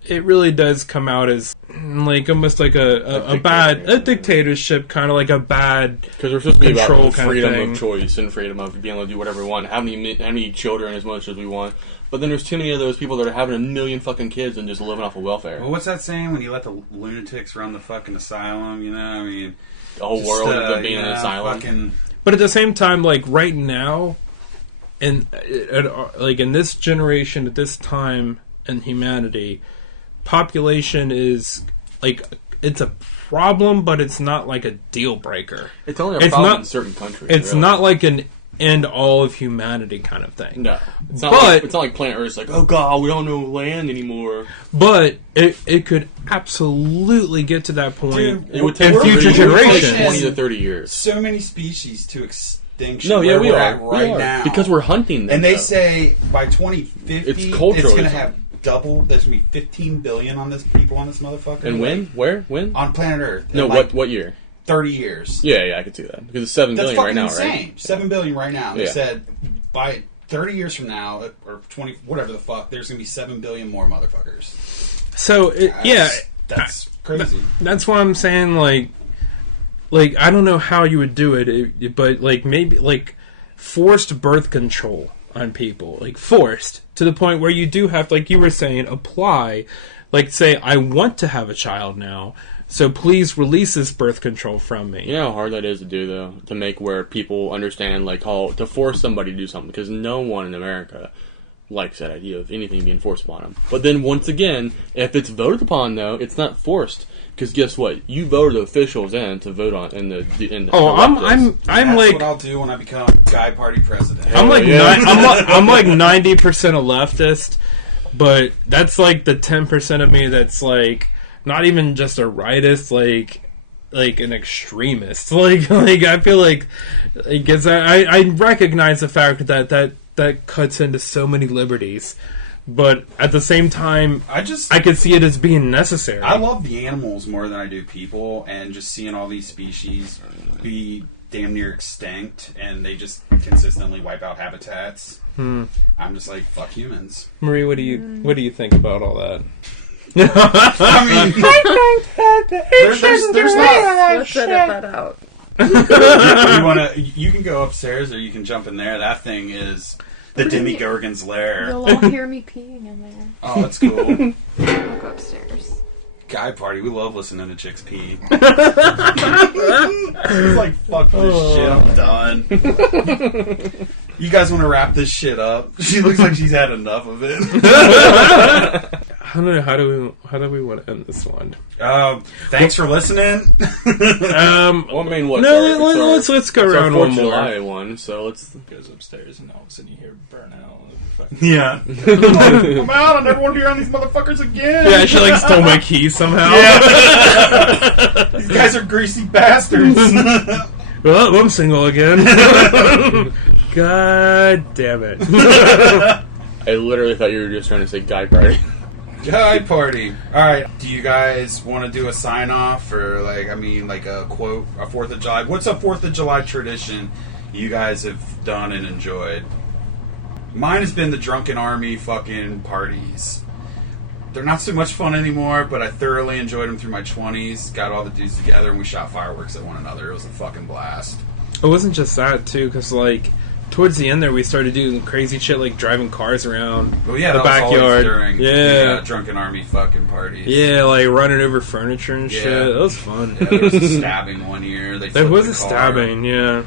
It really does come out as like almost like a dictatorship, kind of like a bad Because we're supposed to be control about kind of freedom thing. of choice and freedom of being able to do whatever we want, have any children as much as we want. But then there's too many of those people that are having a million fucking kids and just living off of welfare. Well, what's that saying? When you let the lunatics run the fucking asylum, you know? I mean, The whole world ends up being an asylum. Fucking, But at the same time, like right now, like in this generation, at this time in humanity, population is like it's a problem, but it's not like a deal breaker. It's only a It's problem not- in certain countries. It's really. not like an end all of humanity kind of thing. No, it's not. But it's not like Planet Earth's like, oh god, we don't know land anymore. But it could absolutely get to that point. Dude, It would in take future 30 generations. 20 to 30 years. So many species to extinction. No, yeah, where we we're are at right we are. now Because we're hunting them. And they though. say by 2050, It's it's culturalism. going to have double. There's going to be 15 billion on this people on this motherfucker. And when? Where? When? On planet Earth. No, in like what year? 30 years. Yeah, I can see that. Because it's 7 That's billion fucking right now, insane. right? 7 billion right now. They Yeah. said by 30 years from now, or 20, whatever the fuck, there's going to be 7 billion more motherfuckers. So That's crazy. that's why I'm saying like I don't know how you would do it, but like maybe like forced birth control on people, like forced to the point where you do have, like you were saying, apply, like say I want to have a child now, so please release this birth control from me. You know how hard that is to do, though, to make where people understand, like, how to force somebody to do something, because no one in America likes that idea of anything being forced upon them. But then, once again, if it's voted upon, though, it's not forced, because guess what? You voted officials in to vote on in the Oh, I'm That's like what I'll do when I become Guy Party president. I'm like Yeah. I'm like 90% a leftist, but that's like the 10% of me that's like not even just a rightist, like an extremist. Like I feel like because I recognize the fact that cuts into so many liberties, but at the same time, I could see it as being necessary. I love the animals more than I do people, and just seeing all these species be damn near extinct, and they just consistently wipe out habitats. I'm just like, fuck humans. Marie, what do you think about all that? I mean, there's not. Let's edit that out. You can go upstairs or you can jump in there. That thing is the Demogorgon's lair. You'll all hear me peeing in there. Oh, that's cool. I'll go upstairs. Guy Party, we love listening to chicks pee. It's like, fuck this shit, I'm done. You guys want to wrap this shit up? She looks like she's had enough of it. I don't know, how do we want to end this one? Thanks for listening. Well, I mean, what? Let's go around one more. July one, so let's. Goes upstairs, and all of a sudden you hear burnout. Yeah. I'm out. I never want to be around these motherfuckers again. Yeah, she like stole my keys somehow. These guys are greasy bastards. Well, I'm single again. God damn it. I literally thought you were just trying to say guy party. Guy Party. All right. Do you guys want to do a sign off or like a quote, a 4th of July? What's a 4th of July tradition you guys have done and enjoyed? Mine has been the drunken army fucking parties. They're not so much fun anymore, but I thoroughly enjoyed them through my 20s. Got all the dudes together and we shot fireworks at one another. It was a fucking blast. It wasn't just that too, because like towards the end there, we started doing crazy shit like driving cars around Well, yeah, the that was always backyard. during the drunken army fucking parties. Yeah, like running over furniture and shit. Yeah. That was fun. Yeah, there was a stabbing one year. There was a stabbing. Yeah.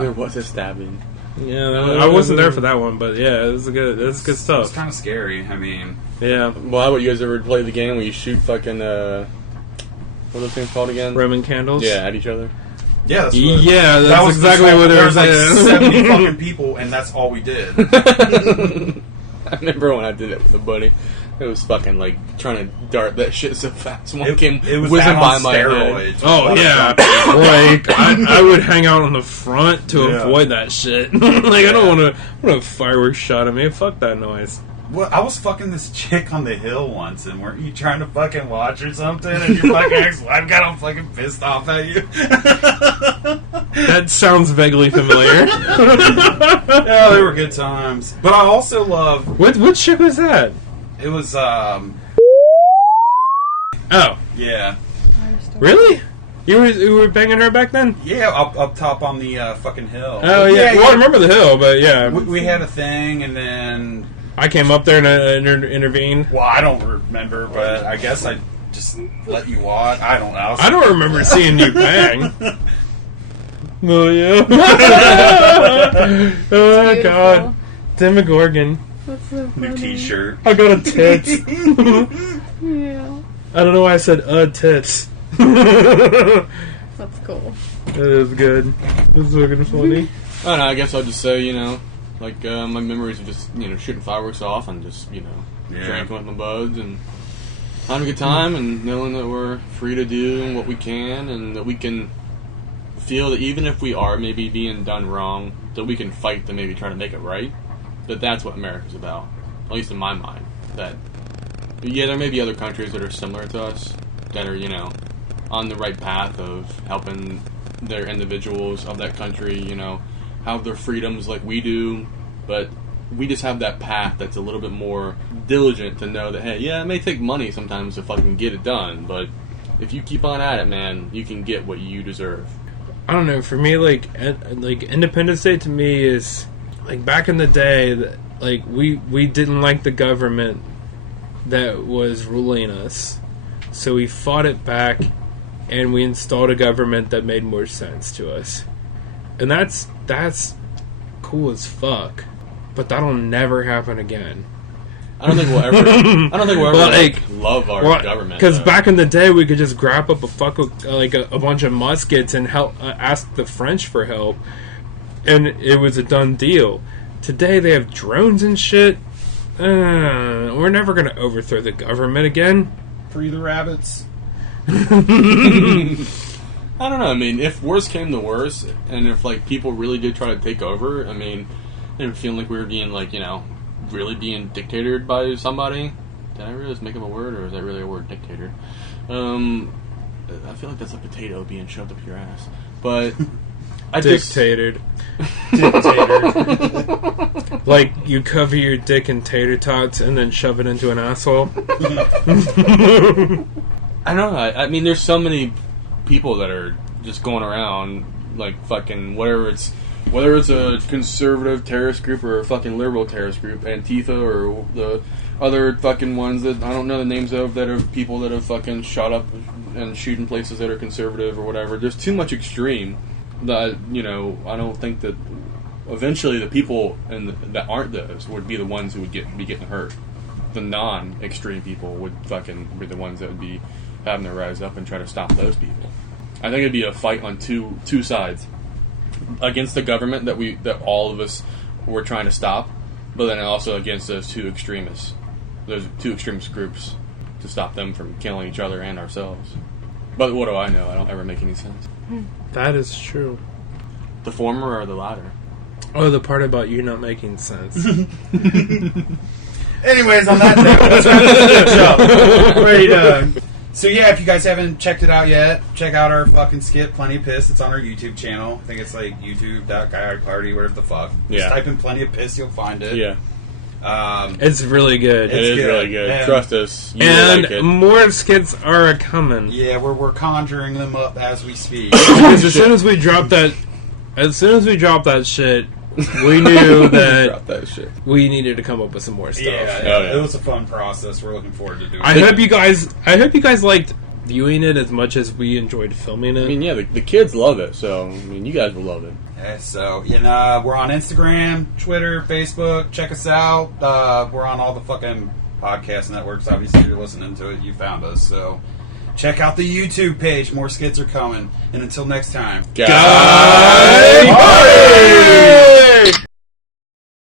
There was a stabbing. Yeah, I wasn't there for that one, but yeah, it was good. It was good It was stuff. kind of scary. I mean, Yeah, Well, how about you guys ever play the game where you shoot fucking what are those things called again? Roman candles. Yeah, at each other. yeah, that's That's exactly what there it was. was. Like 70 fucking people, and that's all we did. I remember when I did it with a buddy. It was fucking like trying to dart that shit so fast. One came It was whizzing that by on my head. steroids. Oh yeah, like I would hang out on the front to Yeah. avoid that shit. Like I don't want a fireworks shot at me. Fuck that noise. Well, I was fucking this chick on the hill once, and weren't you trying to fucking watch or something? And your fucking ex-wife got all fucking pissed off at you. That sounds vaguely familiar. Yeah, they were good times. But I also love. What chick was that? It was Oh, yeah. really? You were banging her back then? Yeah, up top on the fucking hill. Oh yeah. Well, I remember the hill, but yeah, We had a thing, and then. I came up there and intervened. Well, I don't remember, but I guess I just let you watch. I don't know. I don't remember seeing you bang. Oh yeah. Oh Beautiful. god, Demogorgon. That's so funny. New T-shirt. I got a tits. Yeah. I don't know why I said tits. That's cool. That is good. This is fucking funny. I don't know, I guess I'll just say, like, my memories of just, shooting fireworks off and just, drinking with my buds and having a good time and knowing that we're free to do what we can and that we can feel that even if we are maybe being done wrong, that we can fight to maybe try to make it right. That's what America's about, at least in my mind. That, yeah, there may be other countries that are similar to us that are, on the right path of helping their individuals of that country, have their freedoms like we do, but we just have that path that's a little bit more diligent to know that, hey, yeah, it may take money sometimes to fucking get it done, but if you keep on at it, man, you can get what you deserve. I don't know, for me, like Independence Day to me is, like, back in the day, like, we didn't like the government that was ruling us, so we fought it back, and we installed a government that made more sense to us. And that's cool as fuck. But that'll never happen again. I don't think we'll ever love our government. Because back in the day, we could just grab up a bunch of muskets and help ask the French for help, and it was a done deal. Today they have drones and shit. We're never gonna overthrow the government again. Free the rabbits. I don't know. I mean, if worse came to worse, and if like people really did try to take over, I mean, and feeling like we were being like, really being dictatored by somebody. Did I really just make up a word, or is that really a word, dictator? I feel like that's a potato being shoved up your ass. But I dictated. Dictator. Like you cover your dick in tater tots and then shove it into an asshole. I don't know. I mean, there's so many people that are just going around like fucking whether it's a conservative terrorist group or a fucking liberal terrorist group, Antifa or the other fucking ones that I don't know the names of, that are people that have fucking shot up and shooting places that are conservative or whatever. There's too much extreme that, I don't think that eventually the people that aren't those would be the ones who would be getting hurt. The non-extreme people would fucking be the ones that would be having to rise up and try to stop those people. I think it'd be a fight on two sides. Against the government that all of us were trying to stop, but then also against those two extremist groups to stop them from killing each other and ourselves. But what do I know? I don't ever make any sense. That is true. The former or the latter? Oh, the part about you not making sense. Anyways, on that note, let's wrap this bitch up. Ready to... So yeah, if you guys haven't checked it out yet, check out our fucking skit, Plenty of Piss. It's on our YouTube channel. I think it's like youtube.guyparty, whatever the fuck. Yeah. Just type in Plenty of Piss, you'll find it. Yeah. It's really good. It is really good. And, trust us. You and will like it. more skits are coming. Yeah, we're conjuring them up as we speak. Because as soon as we drop that shit, we knew Drop that shit. we needed to come up with some more stuff. Yeah, it was a fun process. We're looking forward to doing it. I hope you guys liked viewing it as much as we enjoyed filming it. I mean, yeah, the kids love it, so I mean, you guys will love it. Yeah, so, we're on Instagram, Twitter, Facebook. Check us out. We're on all the fucking podcast networks. Obviously, if you're listening to it, you found us. So, check out the YouTube page. More skits are coming. And until next time, Guy Party!